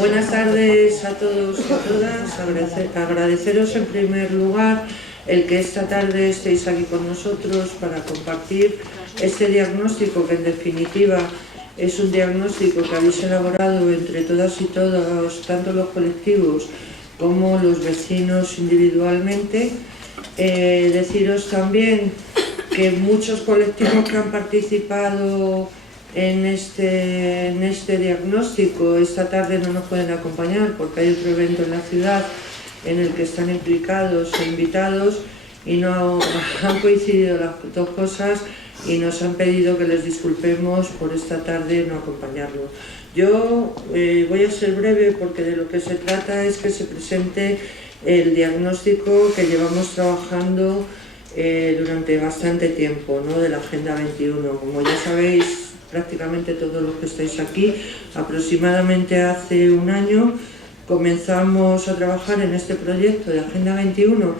Buenas tardes a todos y a todas. Agradeceros en primer lugar el que esta tarde estéis aquí con nosotros para compartir este diagnóstico, que en definitiva es un diagnóstico que habéis elaborado entre todas y todos, tanto los colectivos como los vecinos individualmente. Deciros también que muchos colectivos que han participado en este diagnóstico esta tarde no nos pueden acompañar porque hay otro evento en la ciudad en el que están implicados e invitados y no han coincidido las dos cosas y nos han pedido que les disculpemos por esta tarde no acompañarlos. Yo voy a ser breve porque de lo que se trata es que se presente el diagnóstico que llevamos trabajando durante bastante tiempo, ¿no?, de la Agenda 21. Como ya sabéis, prácticamente todos los que estáis aquí, aproximadamente hace un año comenzamos a trabajar en este proyecto de Agenda 21,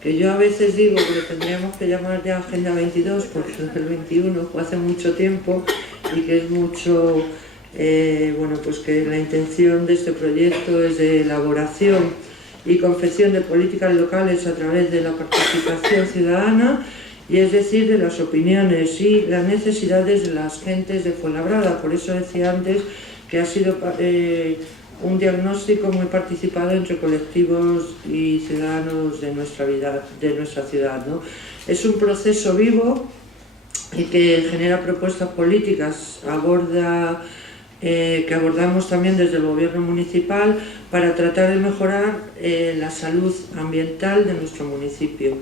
que yo a veces digo que lo tendríamos que llamar ya Agenda 22, porque el 21 fue hace mucho tiempo y que es mucho, bueno, pues que la intención de este proyecto es de elaboración y confección de políticas locales a través de la participación ciudadana, y es decir, de las opiniones y las necesidades de las gentes de Fuenlabrada. Por eso decía antes que ha sido un diagnóstico muy participado entre colectivos y ciudadanos de nuestra ciudad, ¿no? Es un proceso vivo y que genera propuestas políticas, que abordamos también desde el gobierno municipal para tratar de mejorar la salud ambiental de nuestro municipio.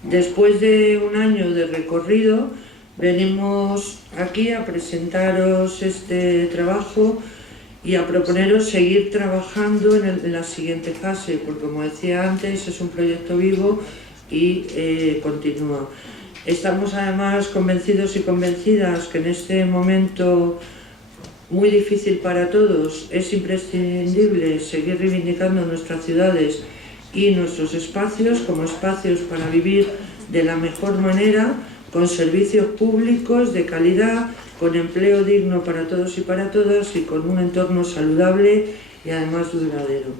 Después de un año de recorrido, venimos aquí a presentaros este trabajo y a proponeros seguir trabajando en la siguiente fase, porque como decía antes, es un proyecto vivo y continúa. Estamos además convencidos y convencidas que en este momento muy difícil para todos es imprescindible seguir reivindicando nuestras ciudades y nuestros espacios como espacios para vivir de la mejor manera, con servicios públicos de calidad, con empleo digno para todos y para todas y con un entorno saludable y además duradero.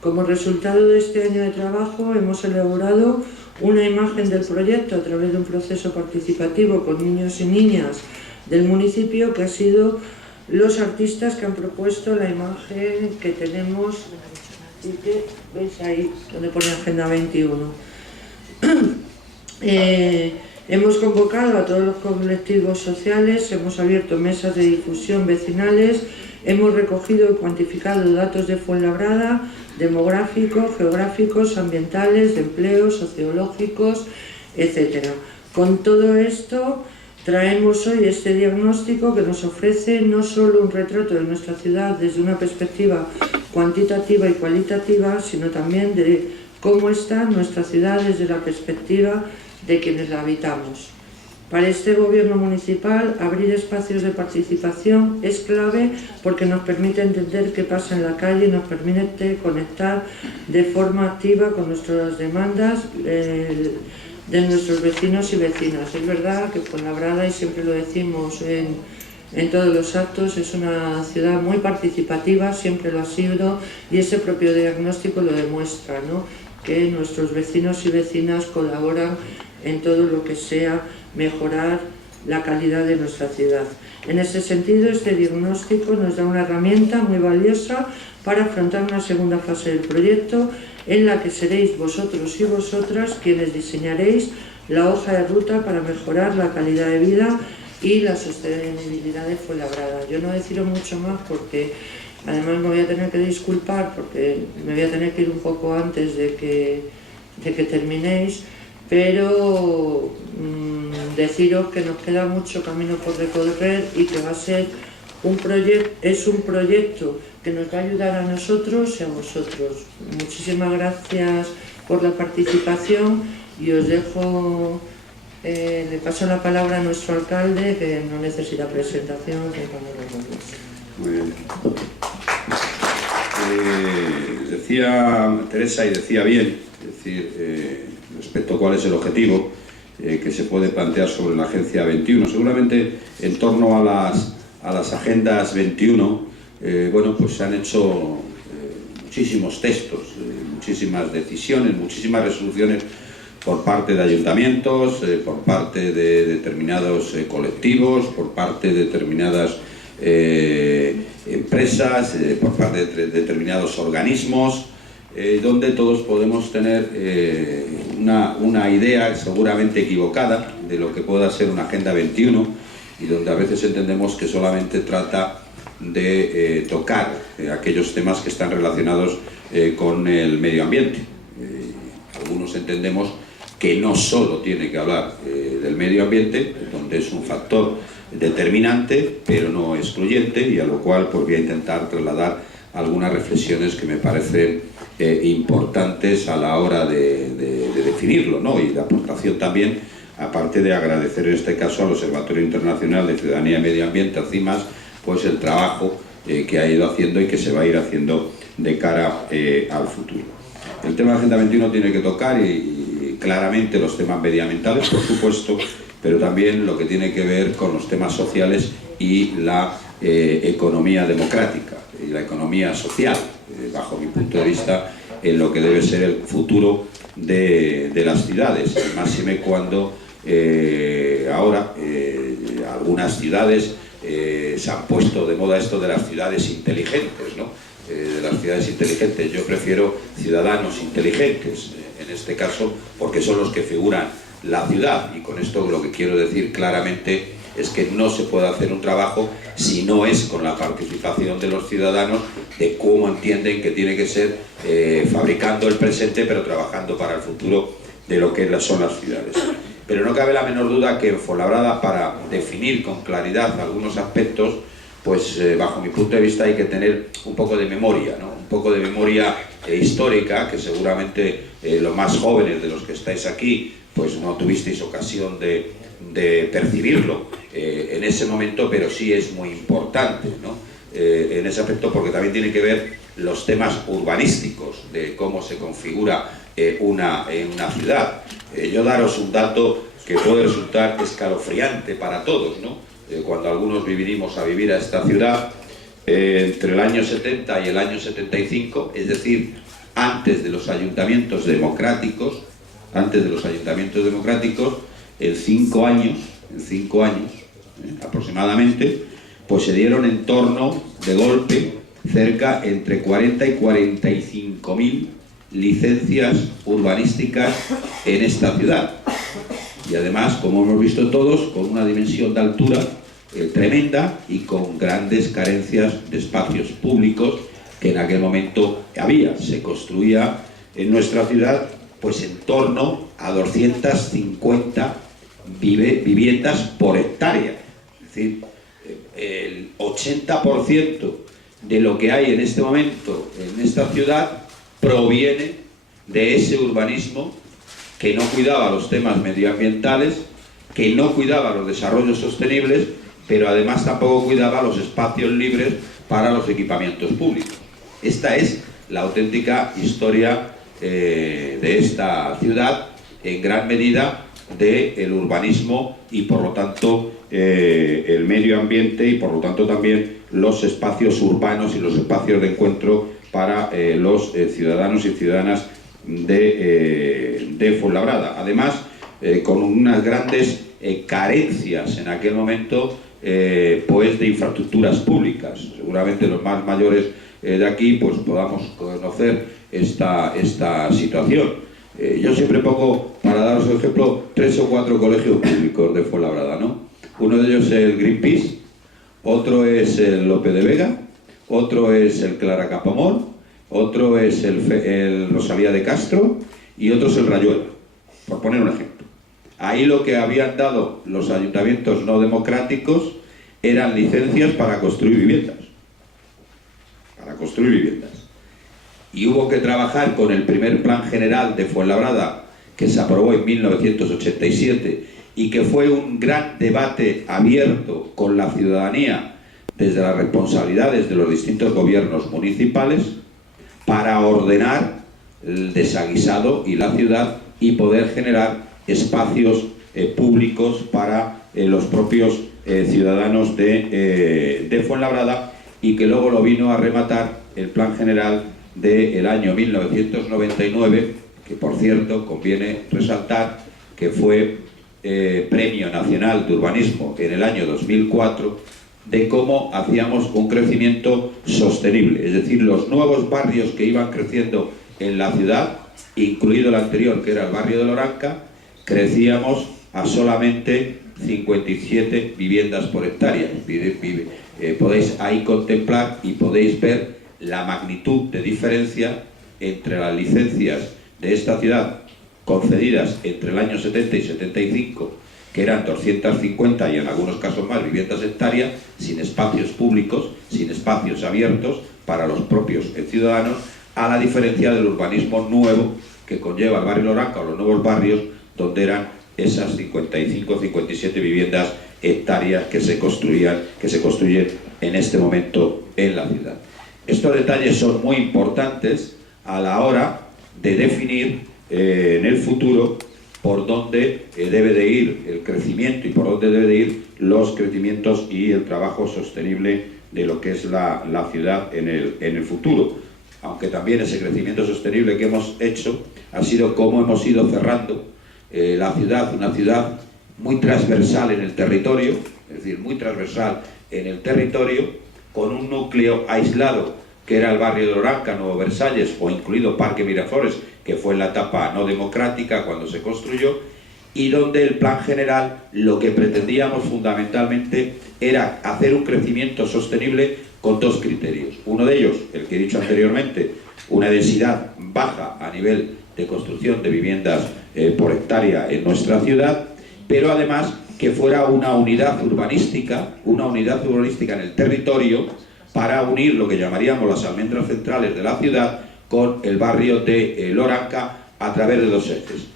Como resultado de este año de trabajo hemos elaborado una imagen del proyecto a través de un proceso participativo con niños y niñas del municipio, que ha sido los artistas que han propuesto la imagen que tenemos y que veis ahí donde pone Agenda 21. Hemos convocado a todos los colectivos sociales, hemos abierto mesas de difusión vecinales, hemos recogido y cuantificado datos de Fuenlabrada, demográficos, geográficos, ambientales, de empleo, sociológicos, etc. Con todo esto traemos hoy este diagnóstico que nos ofrece no solo un retrato de nuestra ciudad desde una perspectiva cuantitativa y cualitativa, sino también de cómo está nuestra ciudad desde la perspectiva de quienes la habitamos. Para este gobierno municipal, abrir espacios de participación es clave porque nos permite entender qué pasa en la calle y nos permite conectar de forma activa con nuestras demandas de nuestros vecinos y vecinas. Es verdad que Fuenlabrada, y siempre lo decimos en todos los actos, es una ciudad muy participativa, siempre lo ha sido, y ese propio diagnóstico lo demuestra, ¿no?, que nuestros vecinos y vecinas colaboran en todo lo que sea mejorar la calidad de nuestra ciudad. En ese sentido, este diagnóstico nos da una herramienta muy valiosa para afrontar una segunda fase del proyecto, en la que seréis vosotros y vosotras quienes diseñaréis la hoja de ruta para mejorar la calidad de vida y la sostenibilidad de Fuenlabrada. Yo no deciros mucho más porque además me voy a tener que disculpar porque me voy a tener que ir un poco antes de que terminéis, pero deciros que nos queda mucho camino por recorrer y que va a ser un proyecto que nos va a ayudar a nosotros y a vosotros. Muchísimas gracias por la participación y os dejo, le paso la palabra a nuestro alcalde, que no necesita presentación. Muy bien. Decía Teresa, y decía bien, es decir, respecto a cuál es el objetivo que se puede plantear sobre la Agencia 21. Seguramente en torno a las agendas 21, bueno, pues se han hecho muchísimos textos, muchísimas decisiones, muchísimas resoluciones por parte de ayuntamientos, por parte de determinados colectivos, por parte de determinadas empresas, por parte de determinados organismos, donde todos podemos tener una idea seguramente equivocada de lo que pueda ser una Agenda 21, y donde a veces entendemos que solamente trata de tocar aquellos temas que están relacionados con el medio ambiente. Algunos entendemos que no solo tiene que hablar del medio ambiente, donde es un factor determinante, pero no excluyente, y a lo cual pues voy a intentar trasladar algunas reflexiones que me parecen importantes a la hora de definirlo, ¿no? Y la aportación también, aparte de agradecer en este caso al Observatorio Internacional de Ciudadanía y Medio Ambiente, CIMAS, pues el trabajo que ha ido haciendo y que se va a ir haciendo de cara al futuro. El tema de Agenda 21 tiene que tocar y claramente los temas medioambientales, por supuesto, pero también lo que tiene que ver con los temas sociales y la economía democrática y la economía social, bajo mi punto de vista, en lo que debe ser el futuro de las ciudades, máxime cuando ahora algunas ciudades se han puesto de moda esto de las ciudades inteligentes, ¿no? De las ciudades inteligentes. Yo prefiero ciudadanos inteligentes, en este caso, porque son los que figuran la ciudad, y con esto lo que quiero decir claramente es que no se puede hacer un trabajo si no es con la participación de los ciudadanos, de cómo entienden que tiene que ser fabricando el presente, pero trabajando para el futuro de lo que son las ciudades. Pero no cabe la menor duda que en Fuenlabrada, para definir con claridad algunos aspectos, pues bajo mi punto de vista hay que tener un poco de memoria, ¿no? Un poco de memoria histórica, que seguramente los más jóvenes de los que estáis aquí pues no tuvisteis ocasión de percibirlo en ese momento, pero sí es muy importante, ¿no? En ese aspecto, porque también tiene que ver los temas urbanísticos de cómo se configura una ciudad. Yo daros un dato que puede resultar escalofriante para todos, ¿no? Cuando algunos vinimos a vivir a esta ciudad, entre el año 70 y el año 75, es decir, antes de los ayuntamientos democráticos, en 5 años aproximadamente, pues se dieron en torno, de golpe, cerca entre 40 y 45.000 licencias urbanísticas en esta ciudad. Y además, como hemos visto todos, con una dimensión de altura tremenda y con grandes carencias de espacios públicos que en aquel momento había. Se construía en nuestra ciudad pues en torno a 250 viviendas por hectárea. Es decir, el 80% de lo que hay en este momento en esta ciudad proviene de ese urbanismo que no cuidaba los temas medioambientales, que no cuidaba los desarrollos sostenibles, pero además tampoco cuidaba los espacios libres para los equipamientos públicos. Esta es la auténtica historia de esta ciudad, en gran medida del urbanismo y por lo tanto el medio ambiente y por lo tanto también los espacios urbanos y los espacios de encuentro para los ciudadanos y ciudadanas de Fuenlabrada. Además, con unas grandes carencias en aquel momento pues de infraestructuras públicas. Seguramente los más mayores de aquí pues podamos conocer esta situación. Yo siempre pongo, para daros el ejemplo, 3 o 4 colegios públicos de Fuenlabrada, ¿no? Uno de ellos es el Greenpeace, otro es el Lope de Vega, otro es el Clara Campoamor, otro es el Rosalía de Castro y otro es el Rayuela, por poner un ejemplo. Ahí lo que habían dado los ayuntamientos no democráticos eran licencias para construir viviendas. Y hubo que trabajar con el primer Plan General de Fuenlabrada, que se aprobó en 1987 y que fue un gran debate abierto con la ciudadanía desde las responsabilidades de los distintos gobiernos municipales, para ordenar el desaguisado y la ciudad y poder generar espacios públicos para los propios ciudadanos de Fuenlabrada, y que luego lo vino a rematar el Plan General del año 1999, que por cierto conviene resaltar que fue Premio Nacional de Urbanismo en el año 2004, de cómo hacíamos un crecimiento sostenible, es decir, los nuevos barrios que iban creciendo en la ciudad, incluido el anterior, que era el barrio de Loranca, crecíamos a solamente 57 viviendas por hectárea. Podéis ahí contemplar y podéis ver la magnitud de diferencia entre las licencias de esta ciudad concedidas entre el año 70 y 75, que eran 250 y en algunos casos más viviendas hectáreas, sin espacios públicos, sin espacios abiertos para los propios ciudadanos, a la diferencia del urbanismo nuevo que conlleva el barrio Loranca o los nuevos barrios, donde eran esas 55 o 57 viviendas hectáreas que se construyen en este momento en la ciudad. Estos detalles son muy importantes a la hora de definir en el futuro por dónde debe de ir el crecimiento y por dónde debe de ir los crecimientos y el trabajo sostenible de lo que es la ciudad en el futuro. Aunque también ese crecimiento sostenible que hemos hecho ha sido cómo hemos ido cerrando la ciudad, una ciudad muy transversal en el territorio, es decir, muy transversal en el territorio, con un núcleo aislado que era el barrio de Loranca, Nuevo Versalles o incluido Parque Miraflores, que fue en la etapa no democrática cuando se construyó, y donde el plan general lo que pretendíamos fundamentalmente era hacer un crecimiento sostenible con dos criterios. Uno de ellos, el que he dicho anteriormente, una densidad baja a nivel de construcción de viviendas por hectárea en nuestra ciudad, pero además que fuera una unidad urbanística en el territorio para unir lo que llamaríamos las almendras centrales de la ciudad con el barrio de Loranca a través de dos ejes.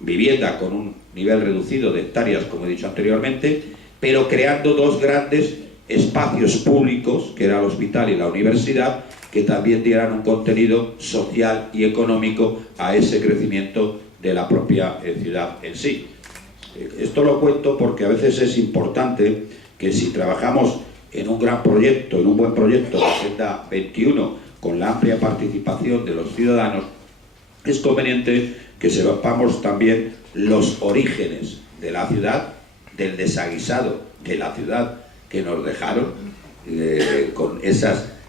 Vivienda con un nivel reducido de hectáreas, como he dicho anteriormente, pero creando dos grandes espacios públicos, que era el hospital y la universidad, que también dieran un contenido social y económico a ese crecimiento de la propia ciudad en sí. Esto lo cuento porque a veces es importante que si trabajamos en un gran proyecto, en un buen proyecto de Agenda 21, con la amplia participación de los ciudadanos, es conveniente que sepamos también los orígenes de la ciudad, del desaguisado de la ciudad que nos dejaron, con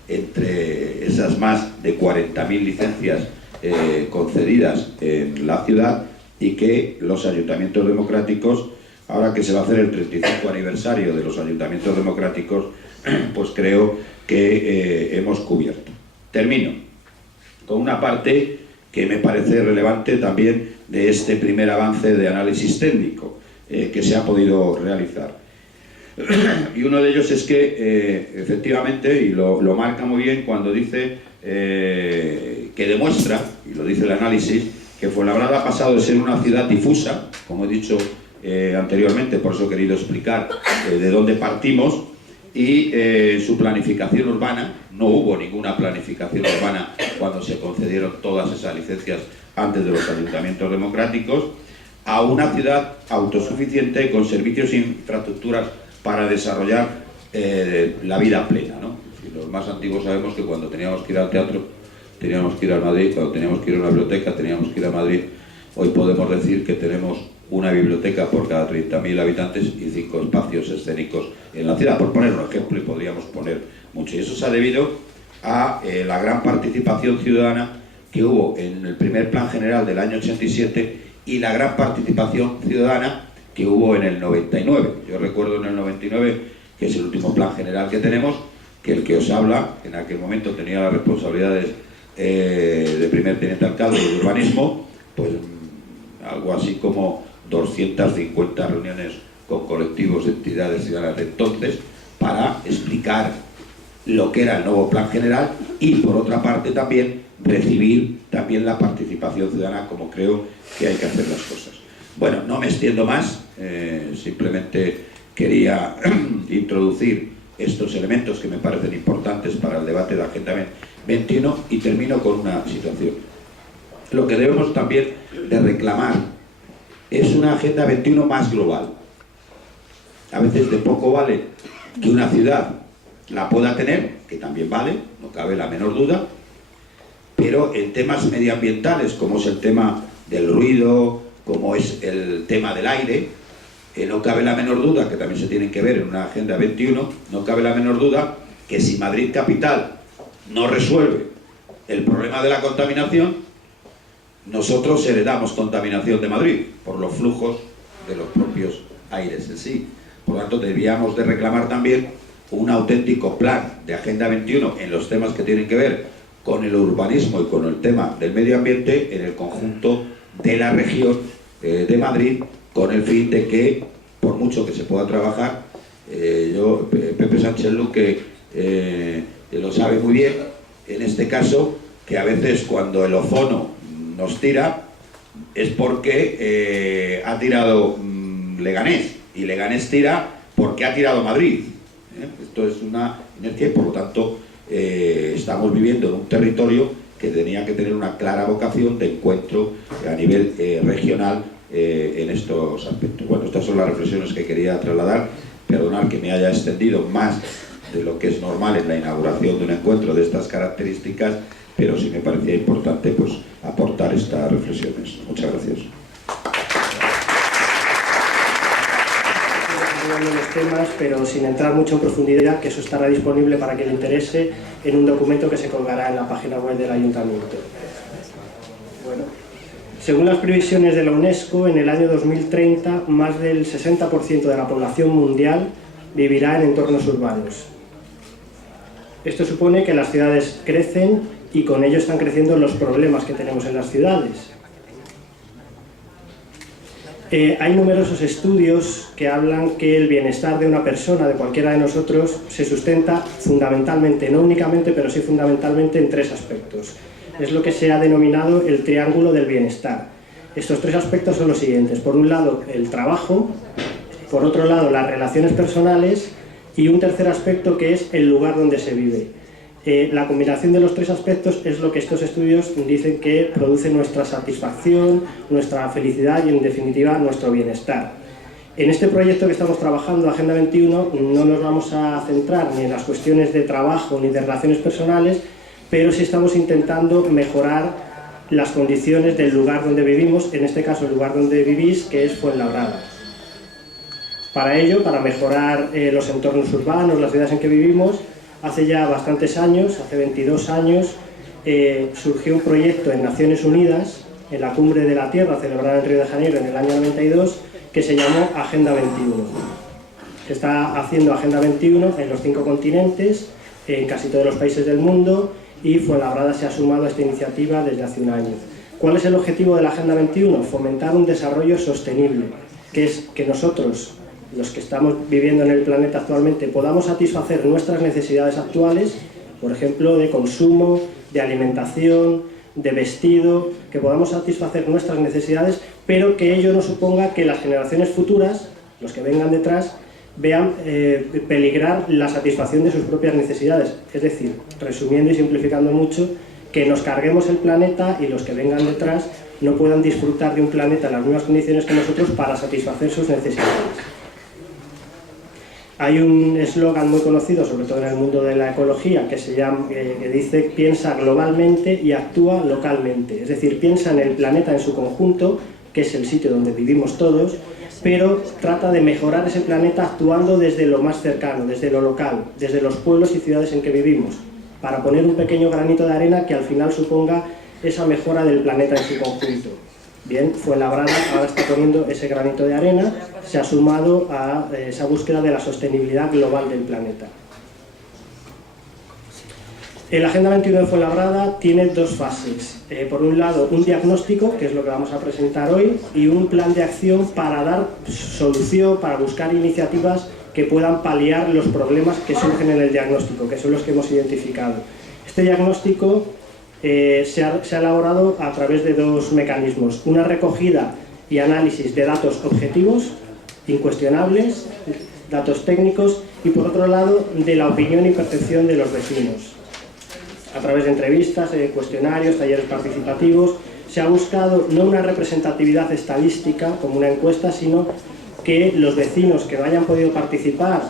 entre esas más de 40.000 licencias concedidas en la ciudad, y que los ayuntamientos democráticos, ahora que se va a hacer el 35 aniversario de los ayuntamientos democráticos, pues creo que hemos cubierto. Termino con una parte que me parece relevante también de este primer avance de análisis técnico que se ha podido realizar. Y uno de ellos es que efectivamente, y lo marca muy bien cuando dice que demuestra, y lo dice el análisis, que Fuenlabrada ha pasado de ser una ciudad difusa, como he dicho anteriormente, por eso he querido explicar de dónde partimos, y su planificación urbana, no hubo ninguna planificación urbana cuando se concedieron todas esas licencias antes de los ayuntamientos democráticos, a una ciudad autosuficiente con servicios e infraestructuras para desarrollar la vida plena, ¿no? Los más antiguos sabemos que cuando teníamos que ir al teatro teníamos que ir a Madrid, cuando teníamos que ir a una biblioteca teníamos que ir a Madrid. Hoy podemos decir que tenemos una biblioteca por cada 30.000 habitantes y 5 espacios escénicos en la ciudad, por poner un ejemplo, y podríamos poner mucho. Y eso se ha debido a la gran participación ciudadana que hubo en el primer plan general del año 87 y la gran participación ciudadana que hubo en el 99. Yo recuerdo en el 99, que es el último plan general que tenemos, que el que os habla, en aquel momento tenía las responsabilidades de primer teniente alcalde y de urbanismo, pues algo así como 250 reuniones con colectivos de entidades ciudadanas de entonces para explicar lo que era el nuevo plan general y por otra parte también recibir también la participación ciudadana, como creo que hay que hacer las cosas. Bueno, no me extiendo más, simplemente quería introducir estos elementos que me parecen importantes para el debate de la Agenda 21 y termino con una situación. Lo que debemos también de reclamar es una Agenda 21 más global. A veces de poco vale que una ciudad la pueda tener, que también vale, no cabe la menor duda, pero en temas medioambientales, como es el tema del ruido, como es el tema del aire, no cabe la menor duda, que también se tienen que ver en una Agenda 21, no cabe la menor duda que si Madrid Capital no resuelve el problema de la contaminación, nosotros heredamos contaminación de Madrid por los flujos de los propios aires en sí. Por lo tanto, debíamos de reclamar también un auténtico plan de Agenda 21 en los temas que tienen que ver con el urbanismo y con el tema del medio ambiente en el conjunto de la región de Madrid, con el fin de que, por mucho que se pueda trabajar, Pepe Sánchez Luque lo sabe muy bien, en este caso, que a veces cuando el ozono nos tira es porque ha tirado Leganés, y Leganés tira porque ha tirado Madrid. Esto es una inercia y por lo tanto estamos viviendo en un territorio que tenía que tener una clara vocación de encuentro a nivel regional en estos aspectos. Bueno, estas son las reflexiones que quería trasladar. Perdonad que me haya extendido más de lo que es normal en la inauguración de un encuentro de estas características, pero sí me parecía importante pues aportar estas reflexiones. Muchas gracias. Los temas, pero sin entrar mucho en profundidad, que eso estará disponible para quien le interese en un documento que se colgará en la página web del Ayuntamiento. Bueno, según las previsiones de la UNESCO, en el año 2030 más del 60% de la población mundial vivirá en entornos urbanos. Esto supone que las ciudades crecen y con ello están creciendo los problemas que tenemos en las ciudades. Hay numerosos estudios que hablan que el bienestar de una persona, de cualquiera de nosotros, se sustenta fundamentalmente, no únicamente, pero sí fundamentalmente en tres aspectos. Es lo que se ha denominado el triángulo del bienestar. Estos tres aspectos son los siguientes. Por un lado, el trabajo, por otro lado, las relaciones personales y un tercer aspecto que es el lugar donde se vive. La combinación de los tres aspectos es lo que estos estudios dicen que produce nuestra satisfacción, nuestra felicidad y, en definitiva, nuestro bienestar. En este proyecto que estamos trabajando, Agenda 21, no nos vamos a centrar ni en las cuestiones de trabajo ni de relaciones personales, pero sí estamos intentando mejorar las condiciones del lugar donde vivimos, en este caso el lugar donde vivís, que es Fuenlabrada. Para ello, para mejorar los entornos urbanos, las ciudades en que vivimos, hace ya bastantes años, hace 22 años, surgió un proyecto en Naciones Unidas, en la Cumbre de la Tierra, celebrada en Río de Janeiro en el año 92, que se llamó Agenda 21. Se está haciendo Agenda 21 en los 5 continentes, en casi todos los países del mundo, y Fuenlabrada se ha sumado a esta iniciativa desde hace un año. ¿Cuál es el objetivo de la Agenda 21? Fomentar un desarrollo sostenible, que es que nosotros, los que estamos viviendo en el planeta actualmente, podamos satisfacer nuestras necesidades actuales, por ejemplo, de consumo, de alimentación, de vestido, que podamos satisfacer nuestras necesidades, pero que ello no suponga que las generaciones futuras, los que vengan detrás, vean peligrar la satisfacción de sus propias necesidades. Es decir, resumiendo y simplificando mucho, que nos carguemos el planeta y los que vengan detrás no puedan disfrutar de un planeta en las mismas condiciones que nosotros para satisfacer sus necesidades. Hay un eslogan muy conocido, sobre todo en el mundo de la ecología, que dice: piensa globalmente y actúa localmente. Es decir, piensa en el planeta en su conjunto, que es el sitio donde vivimos todos, pero trata de mejorar ese planeta actuando desde lo más cercano, desde lo local, desde los pueblos y ciudades en que vivimos, para poner un pequeño granito de arena que al final suponga esa mejora del planeta en su conjunto. Bien, Fuenlabrada ahora está poniendo ese granito de arena, se ha sumado a esa búsqueda de la sostenibilidad global del planeta. La Agenda 21 de Fuenlabrada tiene dos fases. Por un lado, un diagnóstico, que es lo que vamos a presentar hoy, y un plan de acción para dar solución, para buscar iniciativas que puedan paliar los problemas que surgen en el diagnóstico, que son los que hemos identificado. Este diagnóstico se ha elaborado a través de dos mecanismos: una recogida y análisis de datos objetivos, incuestionables, datos técnicos, y por otro lado, de la opinión y percepción de los vecinos. A través de entrevistas, cuestionarios, talleres participativos, se ha buscado no una representatividad estadística como una encuesta, sino que los vecinos que no hayan podido participar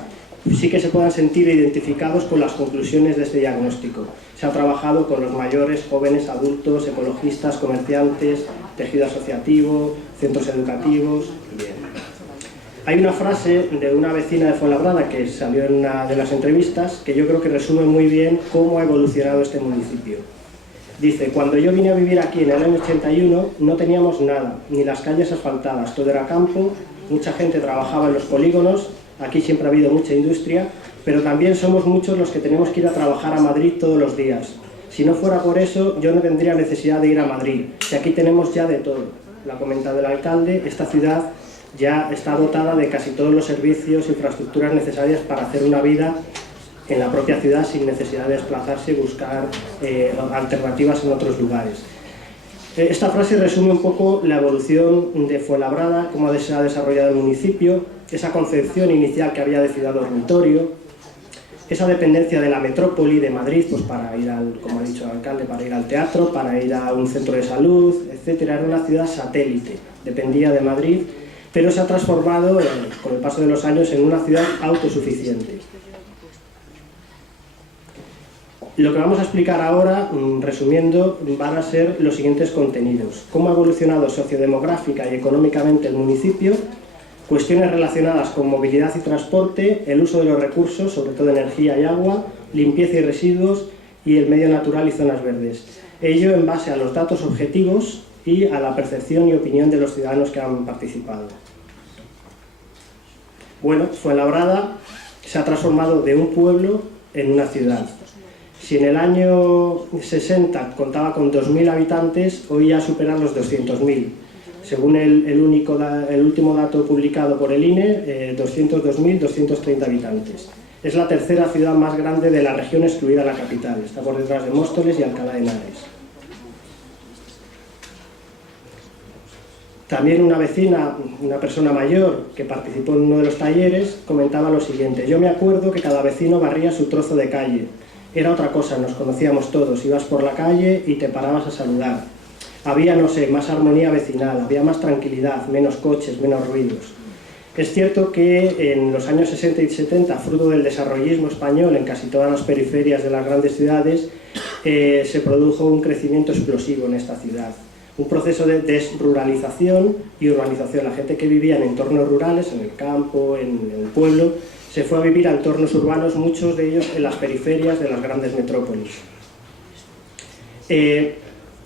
sí que se puedan sentir identificados con las conclusiones de este diagnóstico. Se ha trabajado con los mayores, jóvenes, adultos, ecologistas, comerciantes, tejido asociativo, centros educativos. Bien. Hay una frase de una vecina de Fuenlabrada que salió en una de las entrevistas que yo creo que resume muy bien cómo ha evolucionado este municipio. Dice: cuando yo vine a vivir aquí en el año 81 no teníamos nada, ni las calles asfaltadas, todo era campo, mucha gente trabajaba en los polígonos, aquí siempre ha habido mucha industria, pero también somos muchos los que tenemos que ir a trabajar a Madrid todos los días. Si no fuera por eso, yo no tendría necesidad de ir a Madrid, y aquí tenemos ya de todo. Lo ha comentado el alcalde, esta ciudad ya está dotada de casi todos los servicios e infraestructuras necesarias para hacer una vida en la propia ciudad sin necesidad de desplazarse y buscar alternativas en otros lugares. Esta frase resume un poco la evolución de Fuenlabrada, cómo se ha desarrollado el municipio, esa concepción inicial que había de ciudad dormitorio, esa dependencia de la metrópoli de Madrid, pues para ir como ha dicho el alcalde, para ir al teatro, para ir a un centro de salud, etc. Era una ciudad satélite, dependía de Madrid, pero se ha transformado con el paso de los años en una ciudad autosuficiente. Lo que vamos a explicar ahora, resumiendo, van a ser los siguientes contenidos: cómo ha evolucionado sociodemográfica y económicamente el municipio, cuestiones relacionadas con movilidad y transporte, el uso de los recursos, sobre todo energía y agua, limpieza y residuos, y el medio natural y zonas verdes. Ello en base a los datos objetivos y a la percepción y opinión de los ciudadanos que han participado. Bueno, Fuenlabrada se ha transformado de un pueblo en una ciudad. Si en el año 60 contaba con 2.000 habitantes, hoy ya superan los 200.000. Según el último dato publicado por el INE, 202.230 habitantes. Es la tercera ciudad más grande de la región, excluida la capital. Está por detrás de Móstoles y Alcalá de Henares. También una vecina, una persona mayor que participó en uno de los talleres, comentaba lo siguiente: yo me acuerdo que cada vecino barría su trozo de calle. Era otra cosa, nos conocíamos todos, ibas por la calle y te parabas a saludar. Había, no sé, más armonía vecinal, había más tranquilidad, menos coches, menos ruidos. Es cierto que en los años 60 y 70, fruto del desarrollismo español en casi todas las periferias de las grandes ciudades, se produjo un crecimiento explosivo en esta ciudad. Un proceso de desruralización y urbanización. La gente que vivía en entornos rurales, en el campo, en el pueblo, se fue a vivir a entornos urbanos, muchos de ellos en las periferias de las grandes metrópolis.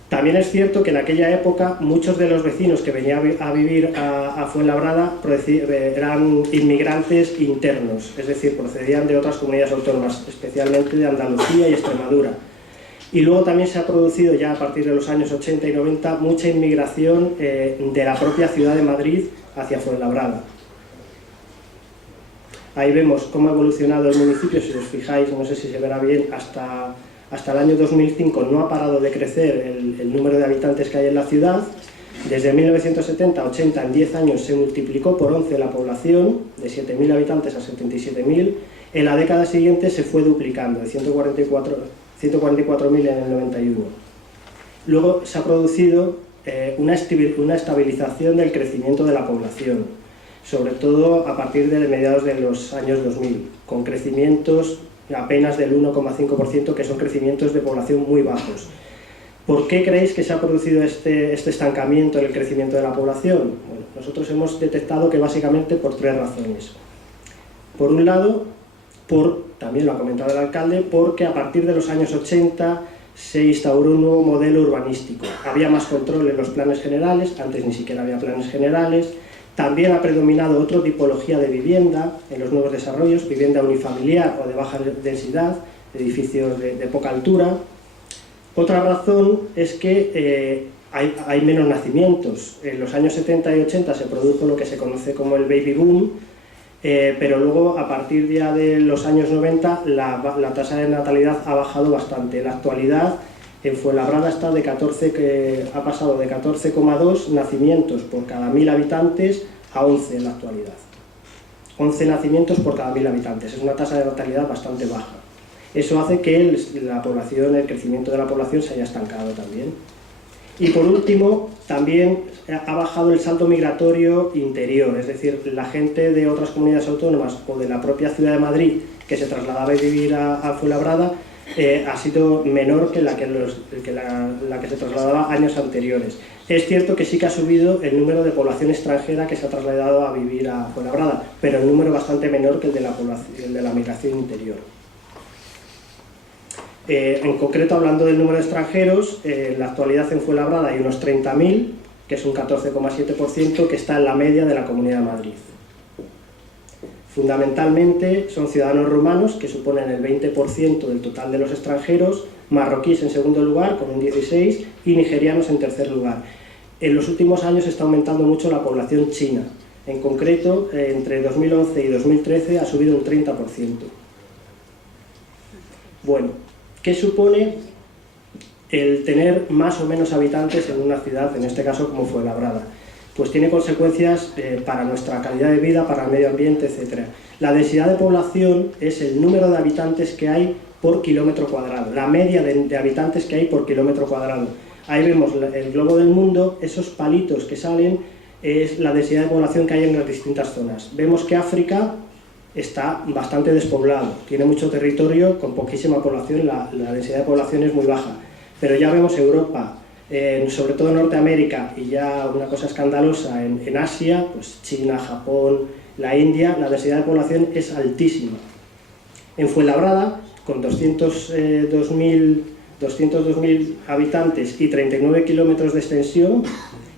También es cierto que en aquella época muchos de los vecinos que venían a vivir a Fuenlabrada eran inmigrantes internos, es decir, procedían de otras comunidades autónomas, especialmente de Andalucía y Extremadura. Y luego también se ha producido ya a partir de los años 80 y 90 mucha inmigración de la propia ciudad de Madrid hacia Fuenlabrada. Ahí vemos cómo ha evolucionado el municipio, si os fijáis, no sé si se verá bien, hasta el año 2005 no ha parado de crecer el número de habitantes que hay en la ciudad. Desde 1970 a 80, en 10 años, se multiplicó por 11 la población, de 7.000 habitantes a 77.000. En la década siguiente se fue duplicando, de 144.000 en el 91. Luego se ha producido una estabilización del crecimiento de la población, sobre todo a partir de mediados de los años 2000, con crecimientos apenas del 1,5%, que son crecimientos de población muy bajos. ¿Por qué creéis que se ha producido este estancamiento en el crecimiento de la población? Bueno, nosotros hemos detectado que básicamente por tres razones. Por un lado, también lo ha comentado el alcalde, porque a partir de los años 80 se instauró un nuevo modelo urbanístico. Había más control en los planes generales, antes ni siquiera había planes generales. También ha predominado otra tipología de vivienda en los nuevos desarrollos, vivienda unifamiliar o de baja densidad, edificios de poca altura. Otra razón es que hay menos nacimientos. En los años 70 y 80 se produjo lo que se conoce como el baby boom, pero luego a partir ya de los años 90 la tasa de natalidad ha bajado bastante. En la actualidad en Fuenlabrada ha pasado de 14,2 nacimientos por cada 1.000 habitantes a 11 en la actualidad. 11 nacimientos por cada 1.000 habitantes, es una tasa de natalidad bastante baja. Eso hace que el crecimiento de la población se haya estancado también. Y por último, también ha bajado el saldo migratorio interior, es decir, la gente de otras comunidades autónomas o de la propia ciudad de Madrid que se trasladaba a vivir a Fuenlabrada ha sido menor que la que se trasladaba años anteriores. Es cierto que sí que ha subido el número de población extranjera que se ha trasladado a vivir a Fuenlabrada, pero el número bastante menor que el de la migración interior. En concreto, hablando del número de extranjeros, en la actualidad en Fuenlabrada hay unos 30.000, que es un 14,7%, que está en la media de la Comunidad de Madrid. Fundamentalmente son ciudadanos rumanos, que suponen el 20% del total de los extranjeros, marroquíes en segundo lugar, con un 16%, y nigerianos en tercer lugar. En los últimos años está aumentando mucho la población china. En concreto, entre 2011 y 2013 ha subido un 30%. Bueno, ¿qué supone el tener más o menos habitantes en una ciudad, en este caso como Fuenlabrada? Pues tiene consecuencias para nuestra calidad de vida, para el medio ambiente, etc. La densidad de población es el número de habitantes que hay por kilómetro cuadrado, la media de habitantes que hay por kilómetro cuadrado. Ahí vemos el globo del mundo, esos palitos que salen es la densidad de población que hay en las distintas zonas. Vemos que África está bastante despoblado, tiene mucho territorio con poquísima población, la densidad de población es muy baja. Pero ya vemos Europa, sobre todo Norteamérica, y ya una cosa escandalosa en Asia, pues China, Japón, la India, la densidad de población es altísima. En Fuenlabrada, con 202.000 habitantes y 39 kilómetros de extensión,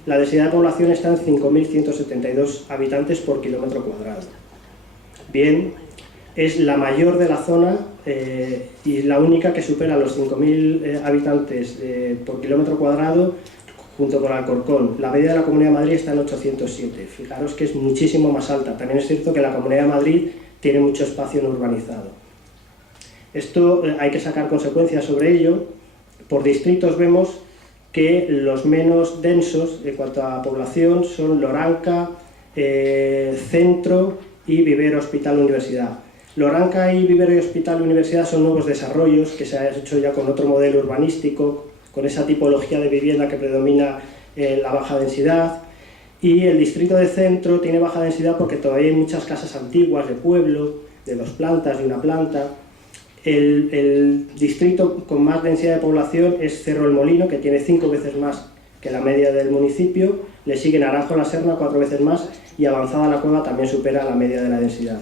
la densidad de población está en 5.172 habitantes por kilómetro cuadrado. Bien, es la mayor de la zona y la única que supera los 5.000 habitantes por kilómetro cuadrado junto con Alcorcón. La media de la Comunidad de Madrid está en 807. Fijaros que es muchísimo más alta. También es cierto que la Comunidad de Madrid tiene mucho espacio no urbanizado. Esto hay que sacar consecuencias sobre ello. Por distritos vemos que los menos densos en cuanto a población son Loranca, Centro y Vivero, Hospital, Universidad. Loranca y Vivero y Hospital Universidad son nuevos desarrollos que se han hecho ya con otro modelo urbanístico, con esa tipología de vivienda que predomina la baja densidad. Y el distrito de Centro tiene baja densidad porque todavía hay muchas casas antiguas de pueblo, de 2 plantas, de 1 planta. El distrito con más densidad de población es Cerro el Molino, que tiene 5 veces más que la media del municipio. Le sigue Naranjo la Serna, 4 veces más, y Avanzada la Cueva también supera la media de la densidad.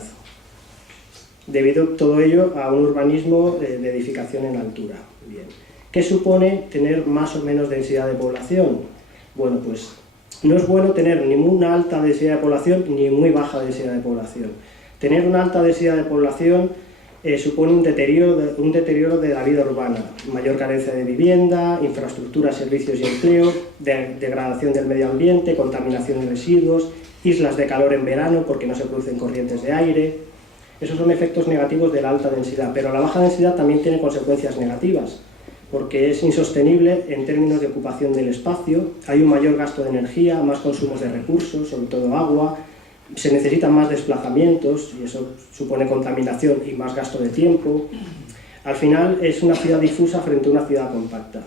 Debido todo ello a un urbanismo de edificación en altura. Bien. ¿Qué supone tener más o menos densidad de población? Bueno, pues no es bueno tener ni muy alta densidad de población ni muy baja densidad de población. Tener una alta densidad de población supone un deterioro de la vida urbana, mayor carencia de vivienda, infraestructura, servicios y empleo, degradación del medio ambiente, contaminación de residuos, islas de calor en verano porque no se producen corrientes de aire. Esos son efectos negativos de la alta densidad, pero la baja densidad también tiene consecuencias negativas, porque es insostenible en términos de ocupación del espacio, hay un mayor gasto de energía, más consumos de recursos, sobre todo agua, se necesitan más desplazamientos y eso supone contaminación y más gasto de tiempo. Al final es una ciudad difusa frente a una ciudad compacta.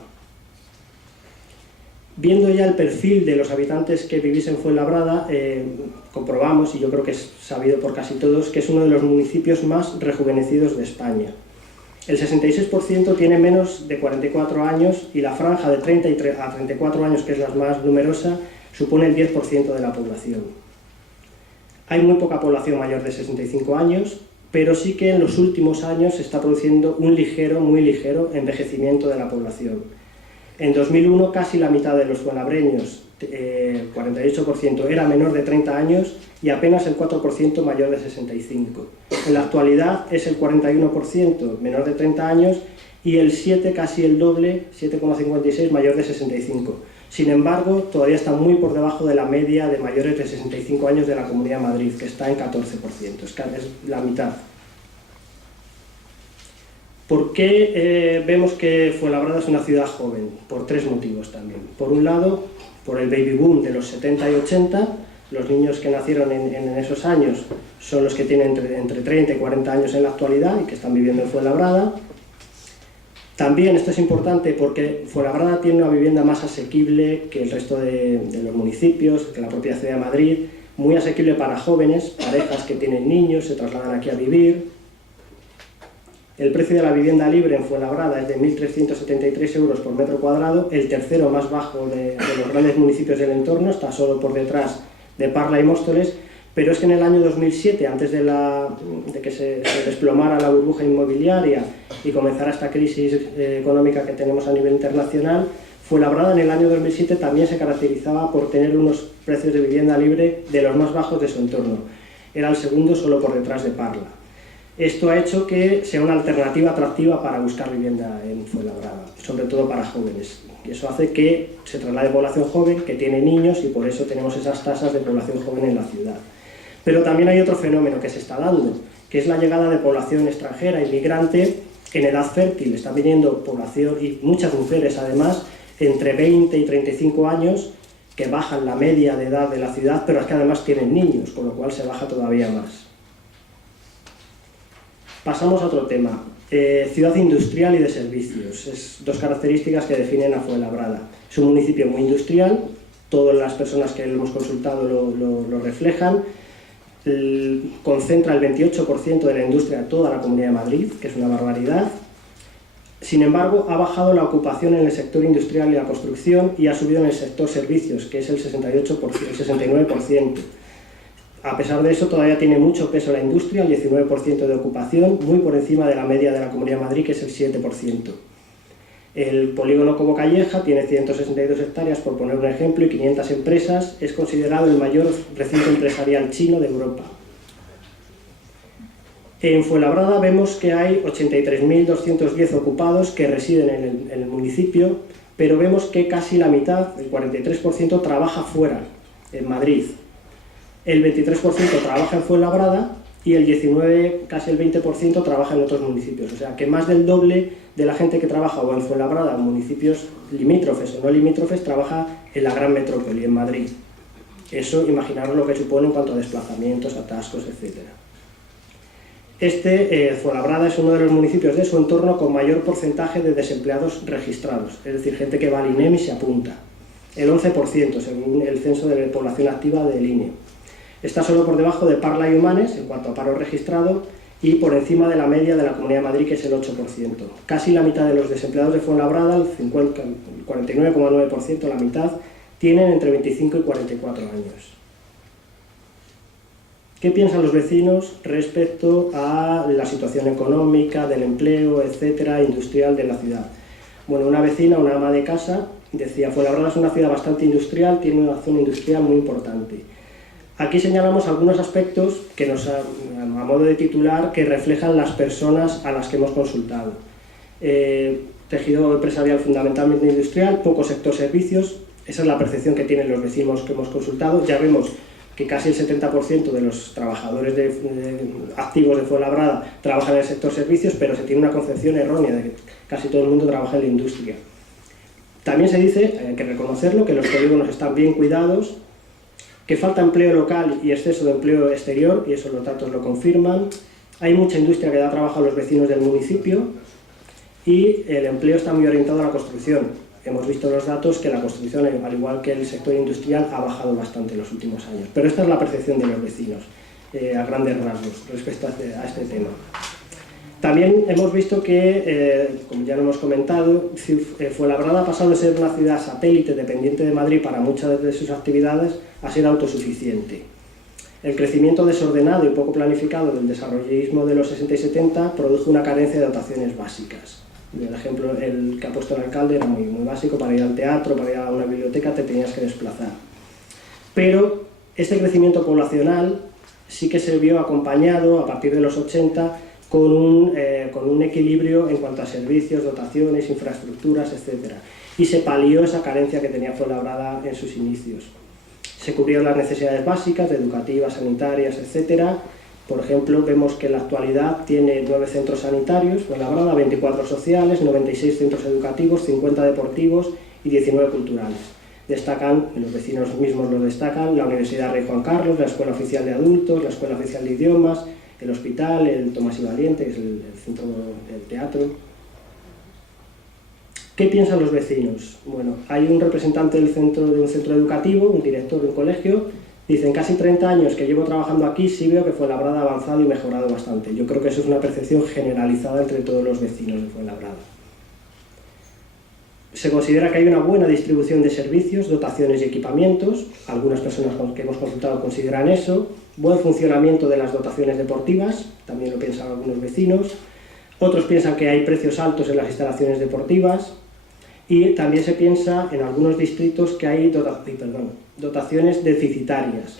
Viendo ya el perfil de los habitantes que vivís en Fuenlabrada, comprobamos, y yo creo que es sabido por casi todos, que es uno de los municipios más rejuvenecidos de España. El 66% tiene menos de 44 años y la franja de 30 a 34 años, que es la más numerosa, supone el 10% de la población. Hay muy poca población mayor de 65 años, pero sí que en los últimos años se está produciendo un ligero, muy ligero, envejecimiento de la población. En 2001 casi la mitad de los fuenlabreños, 48%, era menor de 30 años y apenas el 4% mayor de 65. En la actualidad es el 41% menor de 30 años y el 7, casi el doble, 7,56 mayor de 65. Sin embargo, todavía está muy por debajo de la media de mayores de 65 años de la Comunidad de Madrid, que está en 14%, es la mitad. ¿Por qué vemos que Fuenlabrada es una ciudad joven? Por 3 motivos también. Por un lado, por el baby boom de los 70 y 80, los niños que nacieron en esos años son los que tienen entre 30 y 40 años en la actualidad y que están viviendo en Fuenlabrada. También esto es importante porque Fuenlabrada tiene una vivienda más asequible que el resto de los municipios, que la propia ciudad de Madrid, muy asequible para jóvenes, parejas que tienen niños, se trasladan aquí a vivir. El precio de la vivienda libre en Fuenlabrada es de 1.373 euros por metro cuadrado, el tercero más bajo de los grandes municipios del entorno, está solo por detrás de Parla y Móstoles, pero es que en el año 2007, antes de que se desplomara la burbuja inmobiliaria y comenzara esta crisis económica que tenemos a nivel internacional, Fuenlabrada en el año 2007 también se caracterizaba por tener unos precios de vivienda libre de los más bajos de su entorno. Era el segundo solo por detrás de Parla. Esto ha hecho que sea una alternativa atractiva para buscar vivienda en Fuenlabrada, sobre todo para jóvenes. Y eso hace que se traslade población joven, que tiene niños, y por eso tenemos esas tasas de población joven en la ciudad. Pero también hay otro fenómeno que se está dando, que es la llegada de población extranjera, inmigrante, en edad fértil. Están viniendo población, y muchas mujeres además, entre 20 y 35 años, que bajan la media de edad de la ciudad, pero es que además tienen niños, con lo cual se baja todavía más. Pasamos a otro tema, ciudad industrial y de servicios. Es dos características que definen a Fuenlabrada. Es un municipio muy industrial, todas las personas que lo hemos consultado lo reflejan. Concentra el 28% de la industria de toda la Comunidad de Madrid, que es una barbaridad. Sin embargo, ha bajado la ocupación en el sector industrial y la construcción y ha subido en el sector servicios, que es el 69%. A pesar de eso, todavía tiene mucho peso la industria, el 19% de ocupación, muy por encima de la media de la Comunidad de Madrid, que es el 7%. El polígono Cobo Calleja tiene 162 hectáreas, por poner un ejemplo, y 500 empresas. Es considerado el mayor recinto empresarial chino de Europa. En Fuenlabrada vemos que hay 83.210 ocupados que residen en el municipio, pero vemos que casi la mitad, el 43%, trabaja fuera, en Madrid. El 23% trabaja en Fuenlabrada y el 19%, casi el 20%, trabaja en otros municipios. O sea que más del doble de la gente que trabaja o en Fuenlabrada, en municipios limítrofes o no limítrofes, trabaja en la gran metrópoli, en Madrid. Eso, imaginaros lo que supone en cuanto a desplazamientos, atascos, etc. Fuenlabrada es uno de los municipios de su entorno con mayor porcentaje de desempleados registrados, es decir, gente que va al INEM y se apunta. El 11%, según el censo de población activa del INE. Está solo por debajo de Parla y Humanes en cuanto a paro registrado y por encima de la media de la Comunidad de Madrid, que es el 8%. Casi la mitad de los desempleados de Fuenlabrada, el 49,9%, la mitad, tienen entre 25 y 44 años. ¿Qué piensan los vecinos respecto a la situación económica, del empleo, etcétera, industrial de la ciudad? Bueno, una vecina, una ama de casa, decía: Fuenlabrada es una ciudad bastante industrial, tiene una zona industrial muy importante. Aquí señalamos algunos aspectos que a modo de titular, que reflejan las personas a las que hemos consultado. Tejido empresarial fundamentalmente industrial, poco sector servicios, esa es la percepción que tienen los vecinos que hemos consultado. Ya vemos que casi el 70% de los trabajadores activos de Fuenlabrada trabajan en el sector servicios, pero se tiene una concepción errónea de que casi todo el mundo trabaja en la industria. También se dice, hay que reconocerlo, que los polígonos están bien cuidados, que falta empleo local y exceso de empleo exterior, y eso los datos lo confirman. Hay mucha industria que da trabajo a los vecinos del municipio y el empleo está muy orientado a la construcción. Hemos visto los datos que la construcción, al igual que el sector industrial, ha bajado bastante en los últimos años. Pero esta es la percepción de los vecinos, a grandes rasgos, respecto a este tema. También hemos visto que, como ya lo hemos comentado, Fuenlabrada ha pasado de ser una ciudad satélite dependiente de Madrid para muchas de sus actividades a ser autosuficiente. El crecimiento desordenado y poco planificado del desarrollismo de los 60 y 70 produjo una carencia de dotaciones básicas. El ejemplo el que ha puesto el alcalde era muy básico: para ir al teatro, para ir a una biblioteca te tenías que desplazar. Pero este crecimiento poblacional sí que se vio acompañado a partir de los 80 con un equilibrio en cuanto a servicios, dotaciones, infraestructuras, etc. Y se palió esa carencia que tenía Fuenlabrada en sus inicios. Se cubrieron las necesidades básicas, educativas, sanitarias, etc. Por ejemplo, vemos que en la actualidad tiene 9 centros sanitarios, Fuenlabrada, 24 sociales, 96 centros educativos, 50 deportivos y 19 culturales. Destacan, los vecinos mismos lo destacan, la Universidad Rey Juan Carlos, la Escuela Oficial de Adultos, la Escuela Oficial de Idiomas, el hospital, el Tomás y Valiente, que es el centro del teatro. ¿Qué piensan los vecinos? Bueno, hay un representante de un centro educativo, un director de un colegio. Dicen, casi 30 años que llevo trabajando aquí, sí veo que Fuenlabrada ha avanzado y mejorado bastante. Yo creo que eso es una percepción generalizada entre todos los vecinos de Fuenlabrada. Se considera que hay una buena distribución de servicios, dotaciones y equipamientos. Algunas personas que hemos consultado consideran eso. Buen funcionamiento de las dotaciones deportivas, también lo piensan algunos vecinos. Otros piensan que hay precios altos en las instalaciones deportivas. Y también se piensa en algunos distritos que hay dotaciones deficitarias.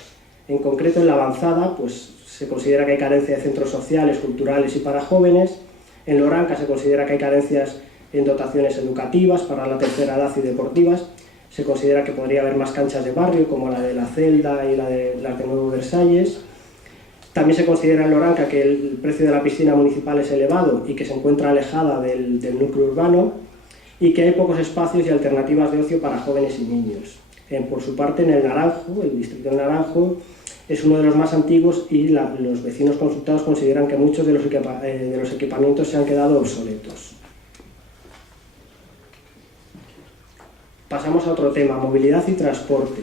En concreto, en la avanzada, pues, se considera que hay carencia de centros sociales, culturales y para jóvenes. En Loranca se considera que hay carencias en dotaciones educativas para la tercera edad y deportivas. Se considera que podría haber más canchas de barrio, como la de La Celda y las de Nuevo Versalles. También se considera en Loranca que el precio de la piscina municipal es elevado y que se encuentra alejada del núcleo urbano, y que hay pocos espacios y alternativas de ocio para jóvenes y niños. Por su parte, en el Naranjo, el distrito del Naranjo, es uno de los más antiguos y los vecinos consultados consideran que muchos de los equipamientos se han quedado obsoletos. Pasamos a otro tema, movilidad y transporte.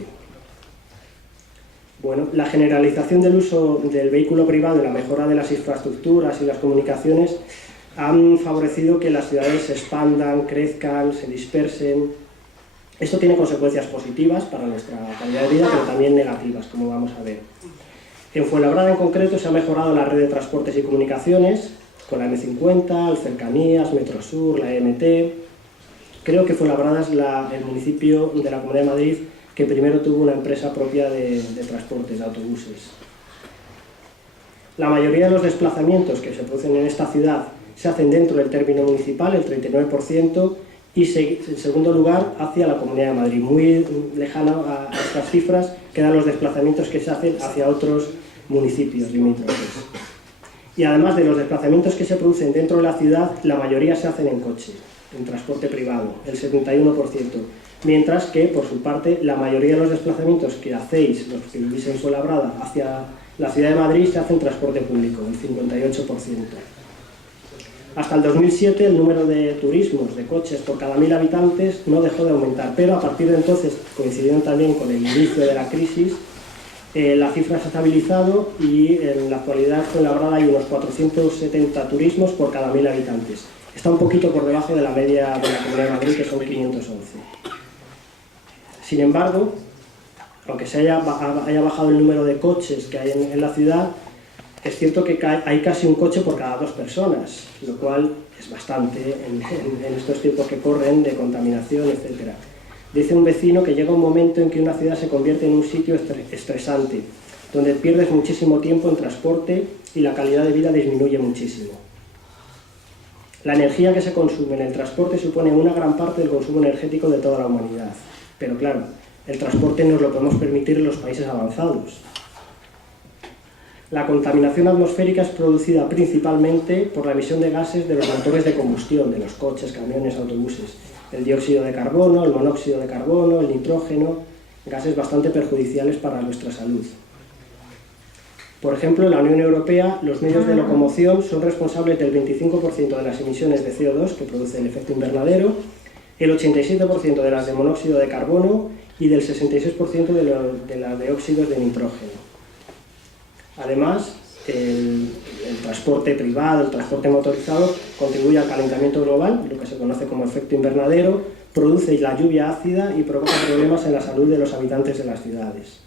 Bueno, la generalización del uso del vehículo privado y la mejora de las infraestructuras y las comunicaciones han favorecido que las ciudades se expandan, crezcan, se dispersen. Esto tiene consecuencias positivas para nuestra calidad de vida, pero también negativas, como vamos a ver. En Fuenlabrada en concreto se ha mejorado la red de transportes y comunicaciones, con la M50, el Cercanías, Metrosur, la EMT. Creo que Fuenlabrada es el municipio de la Comunidad de Madrid que primero tuvo una empresa propia de transportes, de autobuses. La mayoría de los desplazamientos que se producen en esta ciudad se hacen dentro del término municipal, el 39%, y en segundo lugar hacia la Comunidad de Madrid. Muy lejano a estas cifras quedan los desplazamientos que se hacen hacia otros municipios limítrofes. Y además de los desplazamientos que se producen dentro de la ciudad, la mayoría se hacen en coche, en transporte privado, el 71%, mientras que, por su parte, la mayoría de los desplazamientos que hacéis, los que vivís en Fuenlabrada, hacia la ciudad de Madrid, se hace en transporte público, el 58%. Hasta el 2007 el número de turismos, de coches por cada 1000 habitantes no dejó de aumentar, pero a partir de entonces, coincidiendo también con el inicio de la crisis, la cifra se ha estabilizado y en la actualidad en Fuenlabrada hay unos 470 turismos por cada 1000 habitantes. Está un poquito por debajo de la media de la Comunidad de Madrid, que son 511. Sin embargo, aunque se haya bajado el número de coches que hay en la ciudad, es cierto que hay casi un coche por cada 2 personas, lo cual es bastante en estos tiempos que corren de contaminación, etc. Dice un vecino que llega un momento en que una ciudad se convierte en un sitio estresante, donde pierdes muchísimo tiempo en transporte y la calidad de vida disminuye muchísimo. La energía que se consume en el transporte supone una gran parte del consumo energético de toda la humanidad. Pero claro, el transporte nos lo podemos permitir en los países avanzados. La contaminación atmosférica es producida principalmente por la emisión de gases de los motores de combustión, de los coches, camiones, autobuses. El dióxido de carbono, el monóxido de carbono, el nitrógeno, gases bastante perjudiciales para nuestra salud. Por ejemplo, en la Unión Europea, los medios de locomoción son responsables del 25% de las emisiones de CO2 que produce el efecto invernadero, el 87% de las de monóxido de carbono y del 66% de las de óxidos de nitrógeno. Además, el transporte privado, el transporte motorizado, contribuye al calentamiento global, lo que se conoce como efecto invernadero, produce la lluvia ácida y provoca problemas en la salud de los habitantes de las ciudades,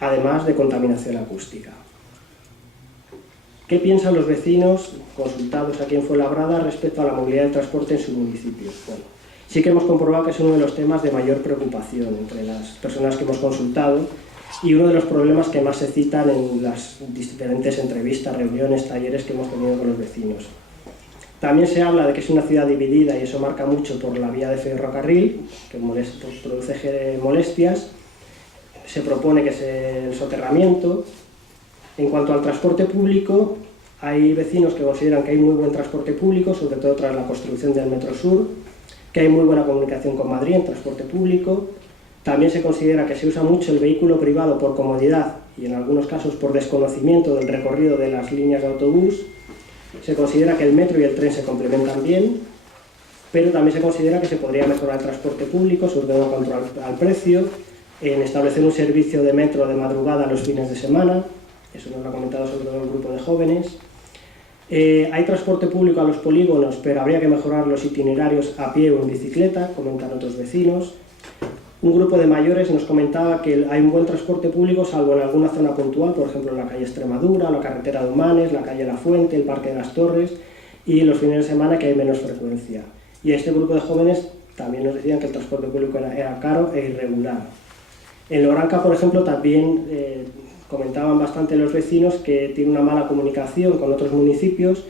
además de contaminación acústica. ¿Qué piensan los vecinos consultados aquí en Fuenlabrada respecto a la movilidad del transporte en su municipio? Bueno, sí que hemos comprobado que es uno de los temas de mayor preocupación entre las personas que hemos consultado y uno de los problemas que más se citan en las diferentes entrevistas, reuniones, talleres que hemos tenido con los vecinos. También se habla de que es una ciudad dividida y eso marca mucho por la vía de ferrocarril, que produce molestias. Se propone que sea el soterramiento. En cuanto al transporte público, hay vecinos que consideran que hay muy buen transporte público, sobre todo tras la construcción del Metrosur, que hay muy buena comunicación con Madrid en transporte público. También se considera que se usa mucho el vehículo privado por comodidad y en algunos casos por desconocimiento del recorrido de las líneas de autobús. Se considera que el metro y el tren se complementan bien, pero también se considera que se podría mejorar el transporte público, sobre todo en cuanto al precio, en establecer un servicio de metro de madrugada los fines de semana, eso nos lo ha comentado sobre todo el grupo de jóvenes. Hay transporte público a los polígonos, pero habría que mejorar los itinerarios a pie o en bicicleta, comentan otros vecinos. Un grupo de mayores nos comentaba que hay un buen transporte público, salvo en alguna zona puntual, por ejemplo en la calle Extremadura, la carretera de Humanes, la calle La Fuente, el Parque de las Torres, y los fines de semana que hay menos frecuencia. Y este grupo de jóvenes también nos decían que el transporte público era caro e irregular. En Loranca, por ejemplo, también comentaban bastante los vecinos que tiene una mala comunicación con otros municipios,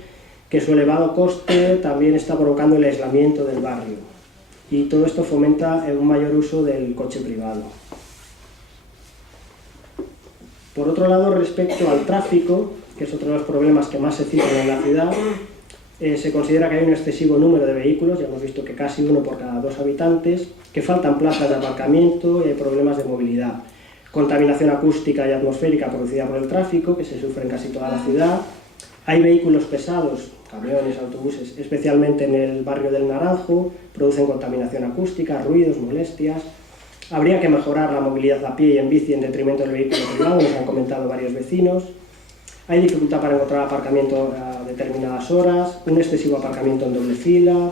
que su elevado coste también está provocando el aislamiento del barrio. Y todo esto fomenta un mayor uso del coche privado. Por otro lado, respecto al tráfico, que es otro de los problemas que más se citan en la ciudad, se considera que hay un excesivo número de vehículos, ya hemos visto que casi uno por cada 2 habitantes, que faltan plazas de aparcamiento y hay problemas de movilidad. Contaminación acústica y atmosférica producida por el tráfico, que se sufre en casi toda la ciudad. Hay vehículos pesados, camiones, autobuses, especialmente en el barrio del Naranjo, producen contaminación acústica, ruidos, molestias. Habría que mejorar la movilidad a pie y en bici en detrimento del vehículo privado, nos han comentado varios vecinos. Hay dificultad para encontrar aparcamiento a determinadas horas, un excesivo aparcamiento en doble fila,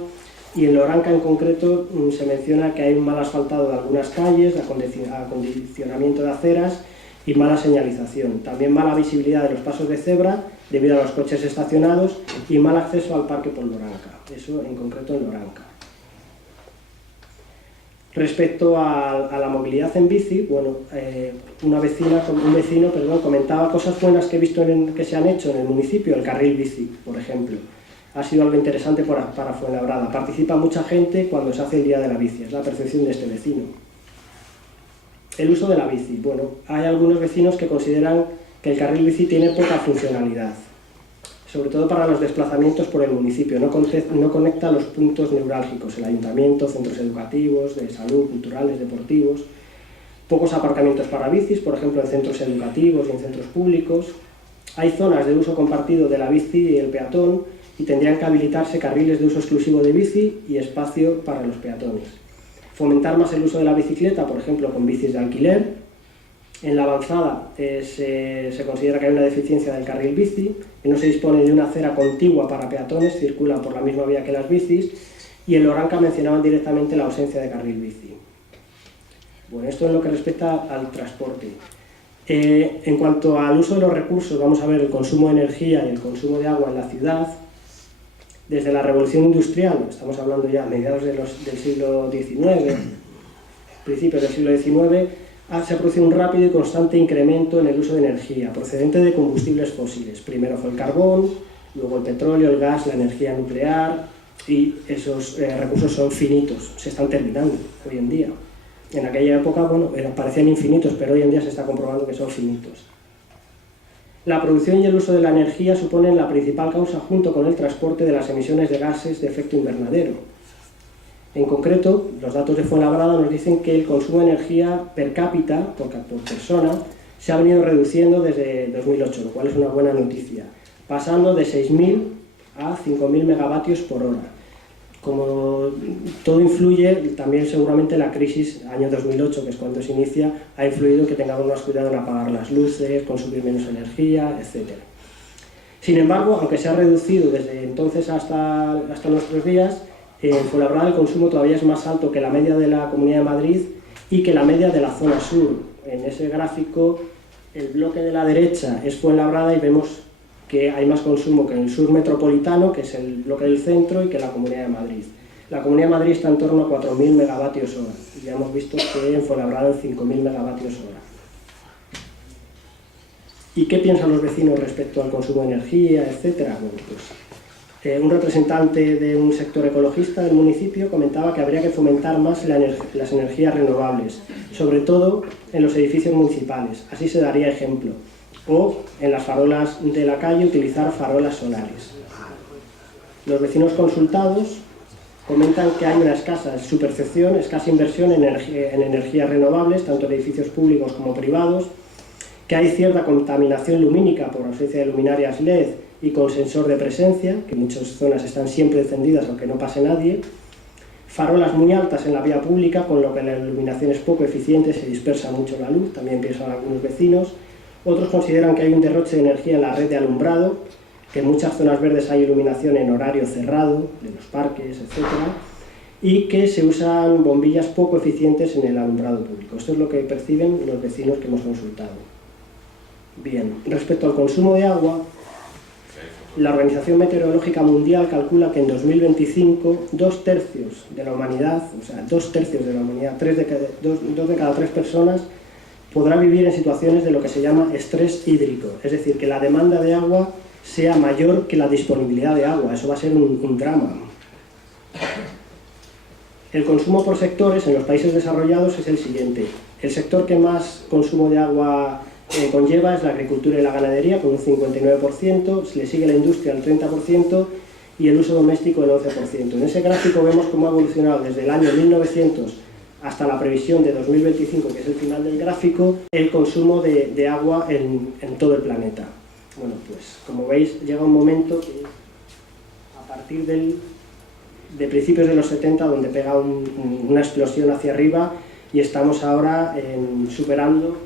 y en Loranca en concreto se menciona que hay un mal asfaltado de algunas calles, acondicionamiento de aceras y mala señalización. También mala visibilidad de los pasos de cebra debido a los coches estacionados y mal acceso al parque por Loranca, eso en concreto en Loranca. Respecto a la movilidad en bici, bueno, un vecino comentaba cosas buenas que he visto que se han hecho en el municipio, el carril bici, por ejemplo. Ha sido algo interesante para Fuenlabrada. Participa mucha gente cuando se hace el día de la bici, es la percepción de este vecino. El uso de la bici. Bueno, hay algunos vecinos que consideran que el carril bici tiene poca funcionalidad, sobre todo para los desplazamientos por el municipio, no conecta los puntos neurálgicos, el ayuntamiento, centros educativos, de salud, culturales, deportivos, pocos aparcamientos para bicis, por ejemplo en centros educativos y en centros públicos. Hay zonas de uso compartido de la bici y el peatón y tendrían que habilitarse carriles de uso exclusivo de bici y espacio para los peatones. Fomentar más el uso de la bicicleta, por ejemplo con bicis de alquiler. En la avanzada se considera que hay una deficiencia del carril bici, que no se dispone de una acera contigua para peatones, circulan por la misma vía que las bicis, y en Loranca mencionaban directamente la ausencia de carril bici. Bueno, esto es lo que respecta al transporte. En cuanto al uso de los recursos, vamos a ver el consumo de energía y el consumo de agua en la ciudad. Desde la revolución industrial, estamos hablando ya a mediados del siglo XIX, principios del siglo XIX, se ha producido un rápido y constante incremento en el uso de energía procedente de combustibles fósiles. Primero fue el carbón, luego el petróleo, el gas, la energía nuclear, y esos recursos son finitos, se están terminando hoy en día. En aquella época, bueno, parecían infinitos, pero hoy en día se está comprobando que son finitos. La producción y el uso de la energía suponen la principal causa, junto con el transporte, de las emisiones de gases de efecto invernadero. En concreto, los datos de Fuenlabrada nos dicen que el consumo de energía per cápita, por persona, se ha venido reduciendo desde 2008, lo cual es una buena noticia, pasando de 6.000 a 5.000 megavatios por hora. Como todo influye, también seguramente la crisis, año 2008, que es cuando se inicia, ha influido en que tengamos más cuidado en apagar las luces, consumir menos energía, etc. Sin embargo, aunque se ha reducido desde entonces hasta nuestros días, en Fuenlabrada el consumo todavía es más alto que la media de la Comunidad de Madrid y que la media de la zona sur. En ese gráfico, el bloque de la derecha es Fuenlabrada y vemos que hay más consumo que en el sur metropolitano, que es el bloque del centro, y que la Comunidad de Madrid. La Comunidad de Madrid está en torno a 4.000 megavatios hora. Ya hemos visto que en Fuenlabrada en 5.000 megavatios hora. ¿Y qué piensan los vecinos respecto al consumo de energía, etcétera? Bueno, pues un representante de un sector ecologista del municipio comentaba que habría que fomentar más las energías renovables, sobre todo en los edificios municipales, así se daría ejemplo, o en las farolas de la calle utilizar farolas solares. Los vecinos consultados comentan que hay una escasa inversión en energías renovables, tanto en edificios públicos como privados, que hay cierta contaminación lumínica por ausencia de luminarias LED y con sensor de presencia, que muchas zonas están siempre encendidas aunque no pase nadie, Farolas muy altas en la vía pública, con lo que la iluminación es poco eficiente, se dispersa mucho la luz, también piensan algunos vecinos. Otros consideran que hay un derroche de energía en la red de alumbrado, que en muchas zonas verdes hay iluminación en horario cerrado, de los parques, etc. Y que se usan bombillas poco eficientes en el alumbrado público. Esto es lo que perciben los vecinos que hemos consultado. Bien, respecto al consumo de agua, la Organización Meteorológica Mundial calcula que en 2025 2 tercios de la humanidad, o sea, 2 tercios de la humanidad, 2 de cada 3 personas, podrá vivir en situaciones de lo que se llama estrés hídrico, es decir, que la demanda de agua sea mayor que la disponibilidad de agua. Eso va a ser un drama. El consumo por sectores en los países desarrollados es el siguiente. El sector que más consumo de agua conlleva es la agricultura y la ganadería, con un 59%, se le sigue la industria al 30% y el uso doméstico el 11%. En ese gráfico vemos cómo ha evolucionado desde el año 1900 hasta la previsión de 2025, que es el final del gráfico, el consumo de agua en todo el planeta. Bueno, pues como veis, llega un momento que a partir de principios de los 70, donde pega una explosión hacia arriba, y estamos ahora superando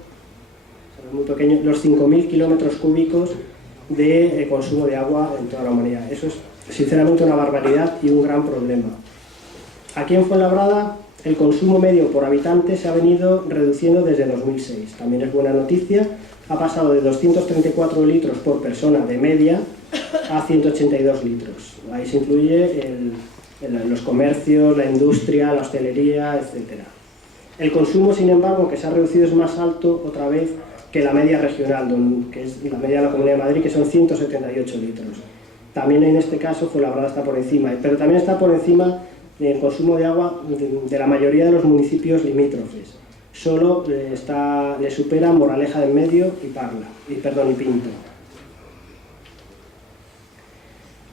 muy pequeño, los 5.000 kilómetros cúbicos de consumo de agua en toda la humanidad. Eso es sinceramente una barbaridad y un gran problema. Aquí en Fuenlabrada el consumo medio por habitante se ha venido reduciendo desde 2006. También es buena noticia. Ha pasado de 234 litros por persona de media a 182 litros. Ahí se incluye los comercios, la industria, la hostelería, etc. El consumo, sin embargo, que se ha reducido es más alto otra vez que la media regional, que es la media de la Comunidad de Madrid, que son 178 litros. También en este caso Fuenlabrada está por encima, pero también está por encima del consumo de agua de la mayoría de los municipios limítrofes. Solo le supera Moraleja del Medio y Pinto.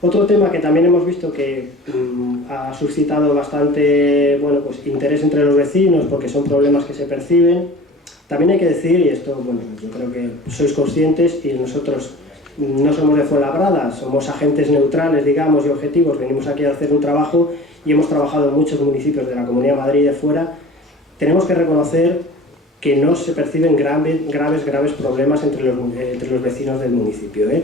Otro tema que también hemos visto que ha suscitado bastante interés entre los vecinos, porque son problemas que se perciben. También hay que decir, y esto yo creo que sois conscientes, y nosotros no somos de Fuenlabrada, somos agentes neutrales, digamos, y objetivos, venimos aquí a hacer un trabajo y hemos trabajado en muchos municipios de la Comunidad de Madrid y de fuera. Tenemos que reconocer que no se perciben graves problemas entre los vecinos del municipio, ¿eh?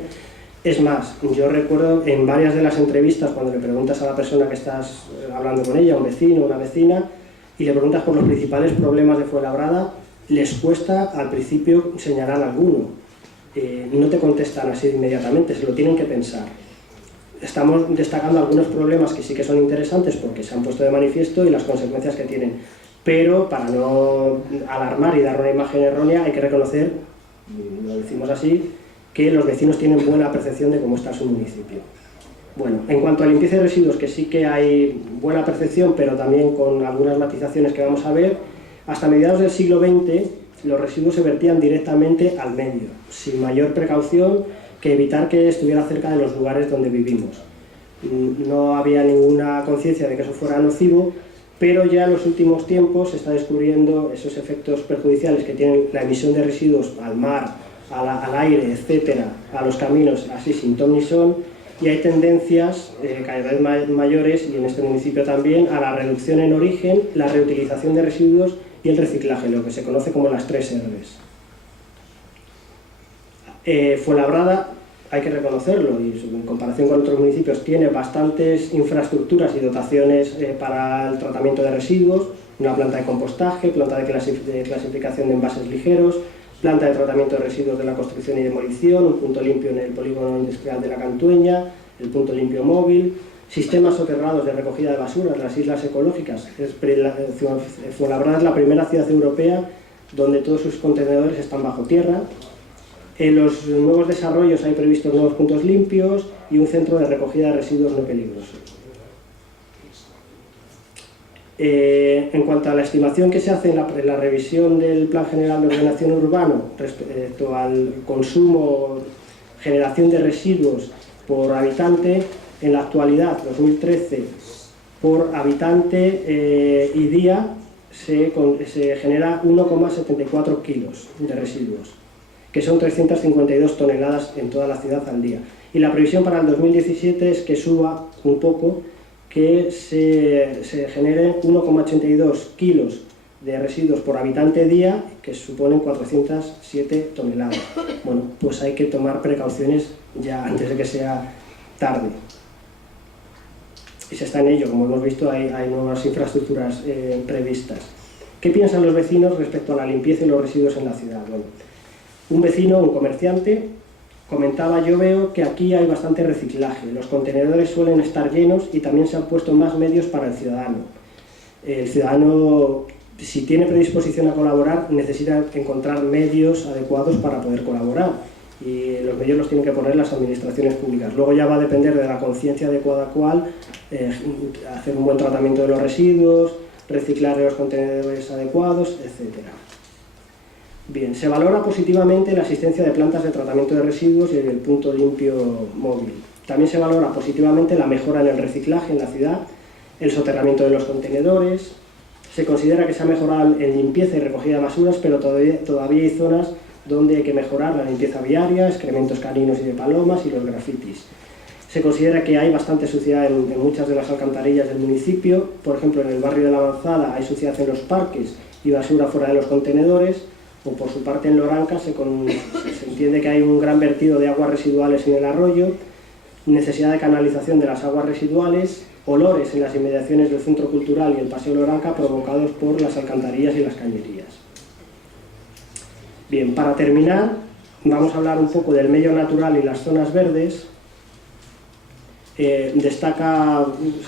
Es más, yo recuerdo en varias de las entrevistas, cuando le preguntas a la persona que estás hablando con ella, un vecino o una vecina, y le preguntas por los principales problemas de Fuenlabrada, les cuesta al principio señalar alguno. No te contestan así inmediatamente, se lo tienen que pensar. Estamos destacando algunos problemas que sí que son interesantes porque se han puesto de manifiesto y las consecuencias que tienen. Pero para no alarmar y dar una imagen errónea hay que reconocer, lo decimos así, que los vecinos tienen buena percepción de cómo está su municipio. Bueno, en cuanto a limpieza de residuos, que sí que hay buena percepción, pero también con algunas matizaciones que vamos a ver, hasta mediados del siglo XX los residuos se vertían directamente al medio, sin mayor precaución que evitar que estuviera cerca de los lugares donde vivimos. No había ninguna conciencia de que eso fuera nocivo, pero ya en los últimos tiempos se está descubriendo esos efectos perjudiciales que tienen la emisión de residuos al mar, al aire, etcétera, a los caminos, así sin ton ni son, y hay tendencias cada vez mayores, y en este municipio también, a la reducción en origen, la reutilización de residuos y el reciclaje, lo que se conoce como las 3 Rs. Fuenlabrada, hay que reconocerlo, y en comparación con otros municipios, tiene bastantes infraestructuras y dotaciones para el tratamiento de residuos, una planta de compostaje, planta de clasificación de envases ligeros, planta de tratamiento de residuos de la construcción y demolición, un punto limpio en el polígono industrial de la Cantueña, el punto limpio móvil, sistemas soterrados de recogida de basuras, las islas ecológicas. Fuenlabrada es la primera ciudad europea donde todos sus contenedores están bajo tierra. En los nuevos desarrollos hay previstos nuevos puntos limpios y un centro de recogida de residuos no peligrosos. En cuanto a la estimación que se hace en la revisión del Plan General de Ordenación Urbano respecto al consumo, generación de residuos por habitante, en la actualidad, 2013, por habitante y día se genera 1,74 kilos de residuos, que son 352 toneladas en toda la ciudad al día. Y la previsión para el 2017 es que suba un poco, que se generen 1,82 kilos de residuos por habitante día, que suponen 407 toneladas. Bueno, pues hay que tomar precauciones ya antes de que sea tarde. Y se está en ello, como hemos visto, hay nuevas infraestructuras previstas. ¿Qué piensan los vecinos respecto a la limpieza y los residuos en la ciudad? Bueno, un vecino, un comerciante, comentaba: yo veo que aquí hay bastante reciclaje, los contenedores suelen estar llenos y también se han puesto más medios para el ciudadano. El ciudadano, si tiene predisposición a colaborar, necesita encontrar medios adecuados para poder colaborar, y los medios los tienen que poner las administraciones públicas. Luego ya va a depender de la conciencia de cada cual, hacer un buen tratamiento de los residuos, reciclar los contenedores adecuados, etc. Bien, se valora positivamente la existencia de plantas de tratamiento de residuos y el punto limpio móvil. También se valora positivamente la mejora en el reciclaje en la ciudad, el soterramiento de los contenedores. Se considera que se ha mejorado en limpieza y recogida de basuras, pero todavía hay zonas donde hay que mejorar la limpieza viaria, excrementos caninos y de palomas y los grafitis. Se considera que hay bastante suciedad en muchas de las alcantarillas del municipio. Por ejemplo, en el barrio de La Avanzada hay suciedad en los parques y basura fuera de los contenedores, o por su parte en Loranca se entiende que hay un gran vertido de aguas residuales en el arroyo, necesidad de canalización de las aguas residuales, olores en las inmediaciones del Centro Cultural y el Paseo Loranca provocados por las alcantarillas y las cañerías. Bien, para terminar, vamos a hablar un poco del medio natural y las zonas verdes. Destaca,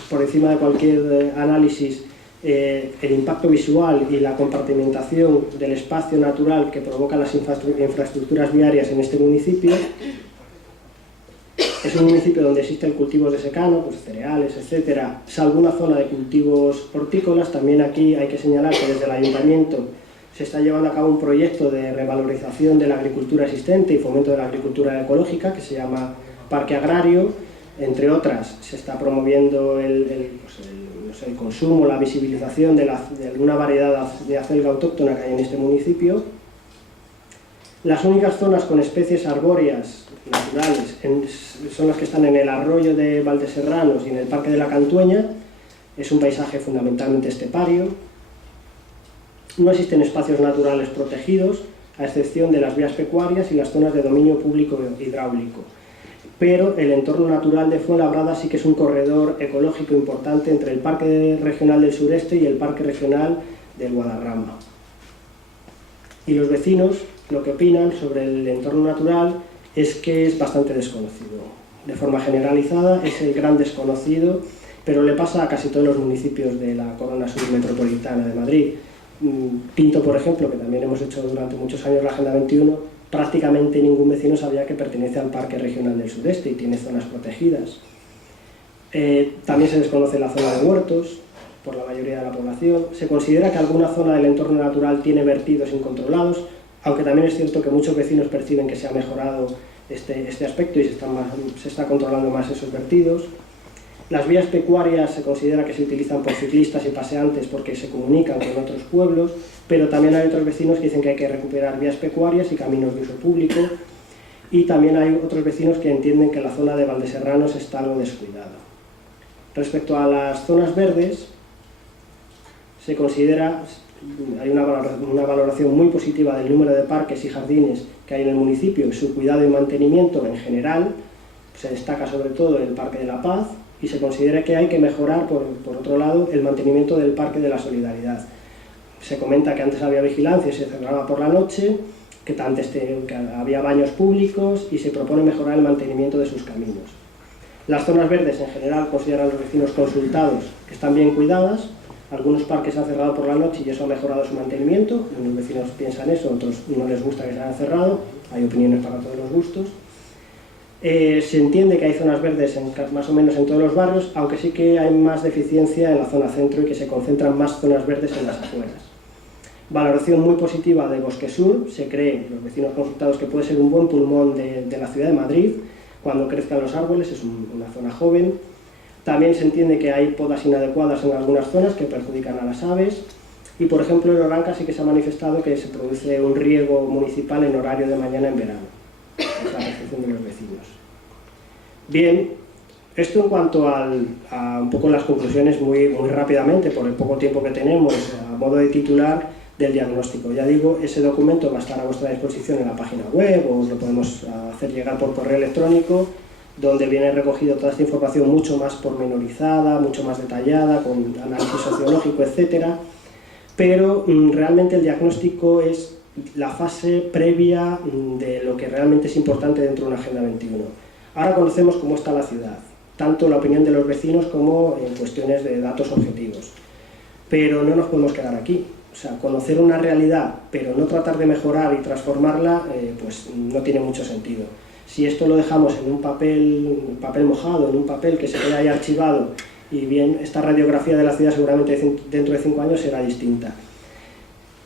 por encima de cualquier análisis, el impacto visual y la compartimentación del espacio natural que provocan las infraestructuras viarias en este municipio. Es un municipio donde existen cultivos de secano, pues cereales, etcétera, salvo una zona de cultivos hortícolas. También aquí hay que señalar que desde el ayuntamiento se está llevando a cabo un proyecto de revalorización de la agricultura existente y fomento de la agricultura ecológica, que se llama Parque Agrario. Entre otras, se está promoviendo el consumo, la visibilización de alguna variedad de acelga autóctona que hay en este municipio. Las únicas zonas con especies arbóreas naturales son las que están en el arroyo de Valdeserranos y en el Parque de la Cantueña. Es un paisaje fundamentalmente estepario. No existen espacios naturales protegidos, a excepción de las vías pecuarias y las zonas de dominio público hidráulico. Pero el entorno natural de Fuenlabrada sí que es un corredor ecológico importante entre el Parque Regional del Sureste y el Parque Regional del Guadarrama. Y los vecinos lo que opinan sobre el entorno natural es que es bastante desconocido. De forma generalizada es el gran desconocido, pero le pasa a casi todos los municipios de la corona submetropolitana de Madrid. Pinto, por ejemplo, que también hemos hecho durante muchos años la Agenda 21, prácticamente ningún vecino sabía que pertenece al Parque Regional del Sudeste y tiene zonas protegidas. También se desconoce la zona de huertos por la mayoría de la población. Se considera que alguna zona del entorno natural tiene vertidos incontrolados, aunque también es cierto que muchos vecinos perciben que se ha mejorado este aspecto y se está controlando más esos vertidos. Las vías pecuarias se considera que se utilizan por ciclistas y paseantes porque se comunican con otros pueblos, pero también hay otros vecinos que dicen que hay que recuperar vías pecuarias y caminos de uso público, y también hay otros vecinos que entienden que la zona de Valdeserranos está algo descuidada. Respecto a las zonas verdes, se considera, hay una valoración muy positiva del número de parques y jardines que hay en el municipio y su cuidado y mantenimiento en general. Se destaca sobre todo el Parque de la Paz, y se considera que hay que mejorar, por otro lado, el mantenimiento del Parque de la Solidaridad. Se comenta que antes había vigilancia y se cerraba por la noche, que había baños públicos, y se propone mejorar el mantenimiento de sus caminos. Las zonas verdes en general consideran los vecinos consultados que están bien cuidadas. Algunos parques se han cerrado por la noche y eso ha mejorado su mantenimiento. Los vecinos piensan eso, otros no les gusta que se hayan cerrado. Hay opiniones para todos los gustos. Se entiende que hay zonas verdes más o menos en todos los barrios, aunque sí que hay más deficiencia en la zona centro y que se concentran más zonas verdes en las afueras. Valoración muy positiva de Bosque Sur. Se cree, los vecinos consultados, que puede ser un buen pulmón de la ciudad de Madrid cuando crezcan los árboles. Es una zona joven. También se entiende que hay podas inadecuadas en algunas zonas que perjudican a las aves. Y, por ejemplo, en Loranca sí que se ha manifestado que se produce un riego municipal en horario de mañana en verano. Es la percepción de los vecinos. Bien, Esto en cuanto a un poco las conclusiones muy rápidamente, por el poco tiempo que tenemos, a modo de titular del diagnóstico. Ya digo, ese documento va a estar a vuestra disposición en la página web o os lo podemos hacer llegar por correo electrónico, donde viene recogido toda esta información mucho más pormenorizada, mucho más detallada, con análisis sociológico, etcétera. Pero realmente el diagnóstico es la fase previa de lo que realmente es importante dentro de una Agenda 21. Ahora conocemos cómo está la ciudad, tanto la opinión de los vecinos como en cuestiones de datos objetivos. Pero no nos podemos quedar aquí. O sea, conocer una realidad, pero no tratar de mejorar y transformarla, pues no tiene mucho sentido. Si esto lo dejamos en un papel mojado, en un papel que se queda ahí archivado, y bien, esta radiografía de la ciudad seguramente dentro de 5 años será distinta.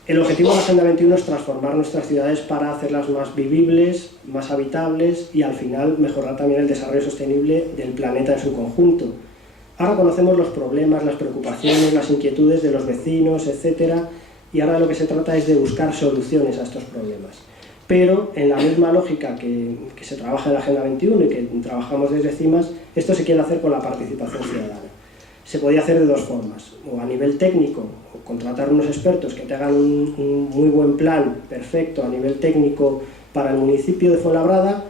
El objetivo de la Agenda 21 es transformar nuestras ciudades para hacerlas más vivibles, más habitables y al final mejorar también el desarrollo sostenible del planeta en su conjunto. Ahora conocemos los problemas, las preocupaciones, las inquietudes de los vecinos, etcétera, y ahora de lo que se trata es de buscar soluciones a estos problemas. Pero en la misma lógica que se trabaja en la Agenda 21 y que trabajamos desde CIMAS, esto se quiere hacer con la participación ciudadana. Se podía hacer de dos formas, o a nivel técnico, o contratar unos expertos que te hagan un muy buen plan perfecto a nivel técnico para el municipio de Fuenlabrada,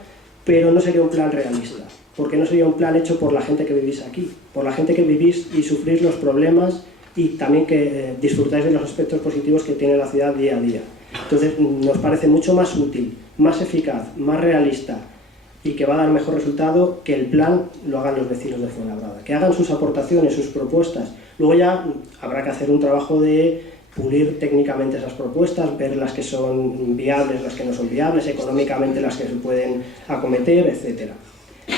pero no sería un plan realista, porque no sería un plan hecho por la gente que vivís aquí, por la gente que vivís y sufrís los problemas y también que disfrutáis de los aspectos positivos que tiene la ciudad día a día. Entonces nos parece mucho más útil, más eficaz, más realista y que va a dar mejor resultado que el plan lo hagan los vecinos de Fuenlabrada, que hagan sus aportaciones, sus propuestas. Luego ya habrá que hacer un trabajo de pulir técnicamente esas propuestas, ver las que son viables, las que no son viables, económicamente las que se pueden acometer, etcétera.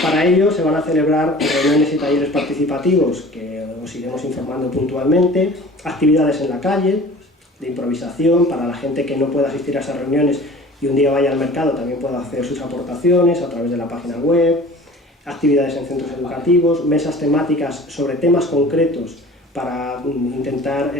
Para ello se van a celebrar reuniones y talleres participativos que os iremos informando puntualmente, actividades en la calle, de improvisación, para la gente que no pueda asistir a esas reuniones y un día vaya al mercado también pueda hacer sus aportaciones a través de la página web, actividades en centros educativos, mesas temáticas sobre temas concretos para intentar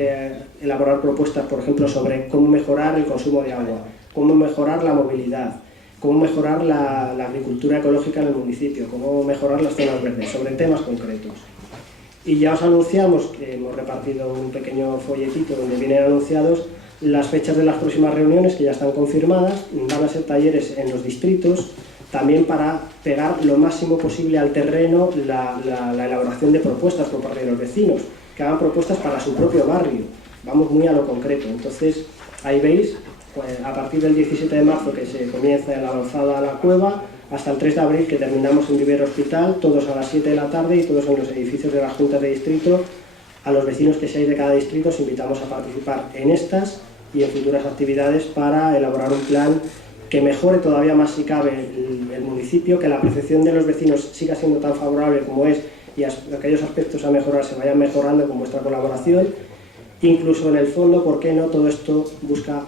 elaborar propuestas, por ejemplo, sobre cómo mejorar el consumo de agua, cómo mejorar la movilidad, cómo mejorar la agricultura ecológica en el municipio, cómo mejorar las zonas verdes, sobre temas concretos. Y ya os anunciamos que hemos repartido un pequeño folletito donde vienen anunciados las fechas de las próximas reuniones que ya están confirmadas. Van a ser talleres en los distritos, también para pegar lo máximo posible al terreno la elaboración de propuestas por parte de los vecinos, que hagan propuestas para su propio barrio. Vamos muy a lo concreto. Entonces, ahí veis, pues, a partir del 17 de marzo que se comienza la avanzada a la cueva, hasta el 3 de abril que terminamos en Viver Hospital, todos a las 7 de la tarde y todos en los edificios de las juntas de distrito. A los vecinos que seáis de cada distrito os invitamos a participar en estas y en futuras actividades para elaborar un plan que mejore todavía más si cabe el municipio, que la percepción de los vecinos siga siendo tan favorable como es y aquellos aspectos a mejorar se vayan mejorando con vuestra colaboración. Incluso en el fondo, ¿por qué no? Todo esto busca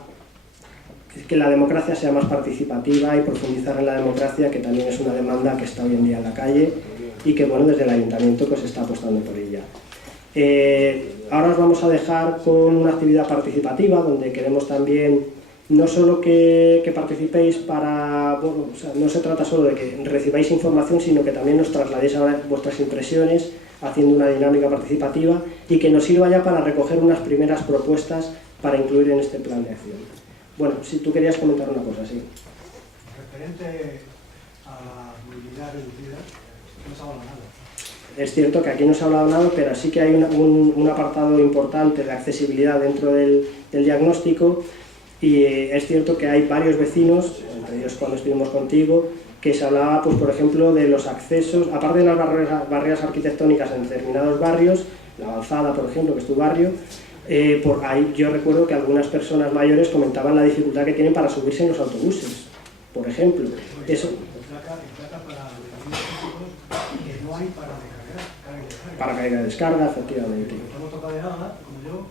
que la democracia sea más participativa y profundizar en la democracia, que también es una demanda que está hoy en día en la calle y que, bueno, desde el ayuntamiento pues está apostando por ella. Ahora os vamos a dejar con una actividad participativa donde queremos también no solo que participéis para, bueno, o sea, no se trata solo de que recibáis información, sino que también nos trasladéis ahora vuestras impresiones haciendo una dinámica participativa y que nos sirva ya para recoger unas primeras propuestas para incluir en este plan de acción. Bueno, si tú querías comentar una cosa, sí. Referente a la movilidad reducida, no se ha hablado nada. Es cierto que aquí no se ha hablado nada, pero sí que hay un apartado importante de accesibilidad dentro del diagnóstico y es cierto que hay varios vecinos, entre ellos cuando estuvimos contigo, que se hablaba, pues, por ejemplo, de los accesos, aparte de las barreras arquitectónicas en determinados barrios, la Avanzada, por ejemplo, que es tu barrio, por ahí yo recuerdo que algunas personas mayores comentaban la dificultad que tienen para subirse en los autobuses, por ejemplo. Eso. Que no hay para descargar. Para carga y descarga, efectivamente. Estamos tocados de nada, como yo,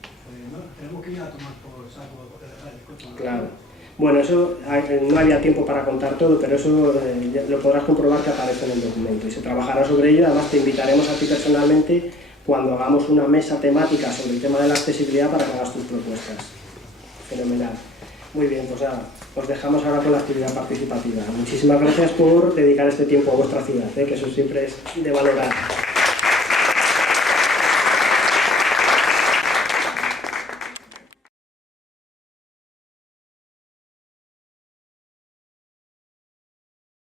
pues no, tenemos que ir a tomar por saco el coche. Claro. Bueno, eso no había tiempo para contar todo, pero eso lo podrás comprobar que aparece en el documento y se trabajará sobre ello. Además, te invitaremos a ti personalmente cuando hagamos una mesa temática sobre el tema de la accesibilidad para que hagas tus propuestas. Fenomenal. Muy bien, pues nada, os dejamos ahora con la actividad participativa. Muchísimas gracias por dedicar este tiempo a vuestra ciudad, que eso siempre es de valorar.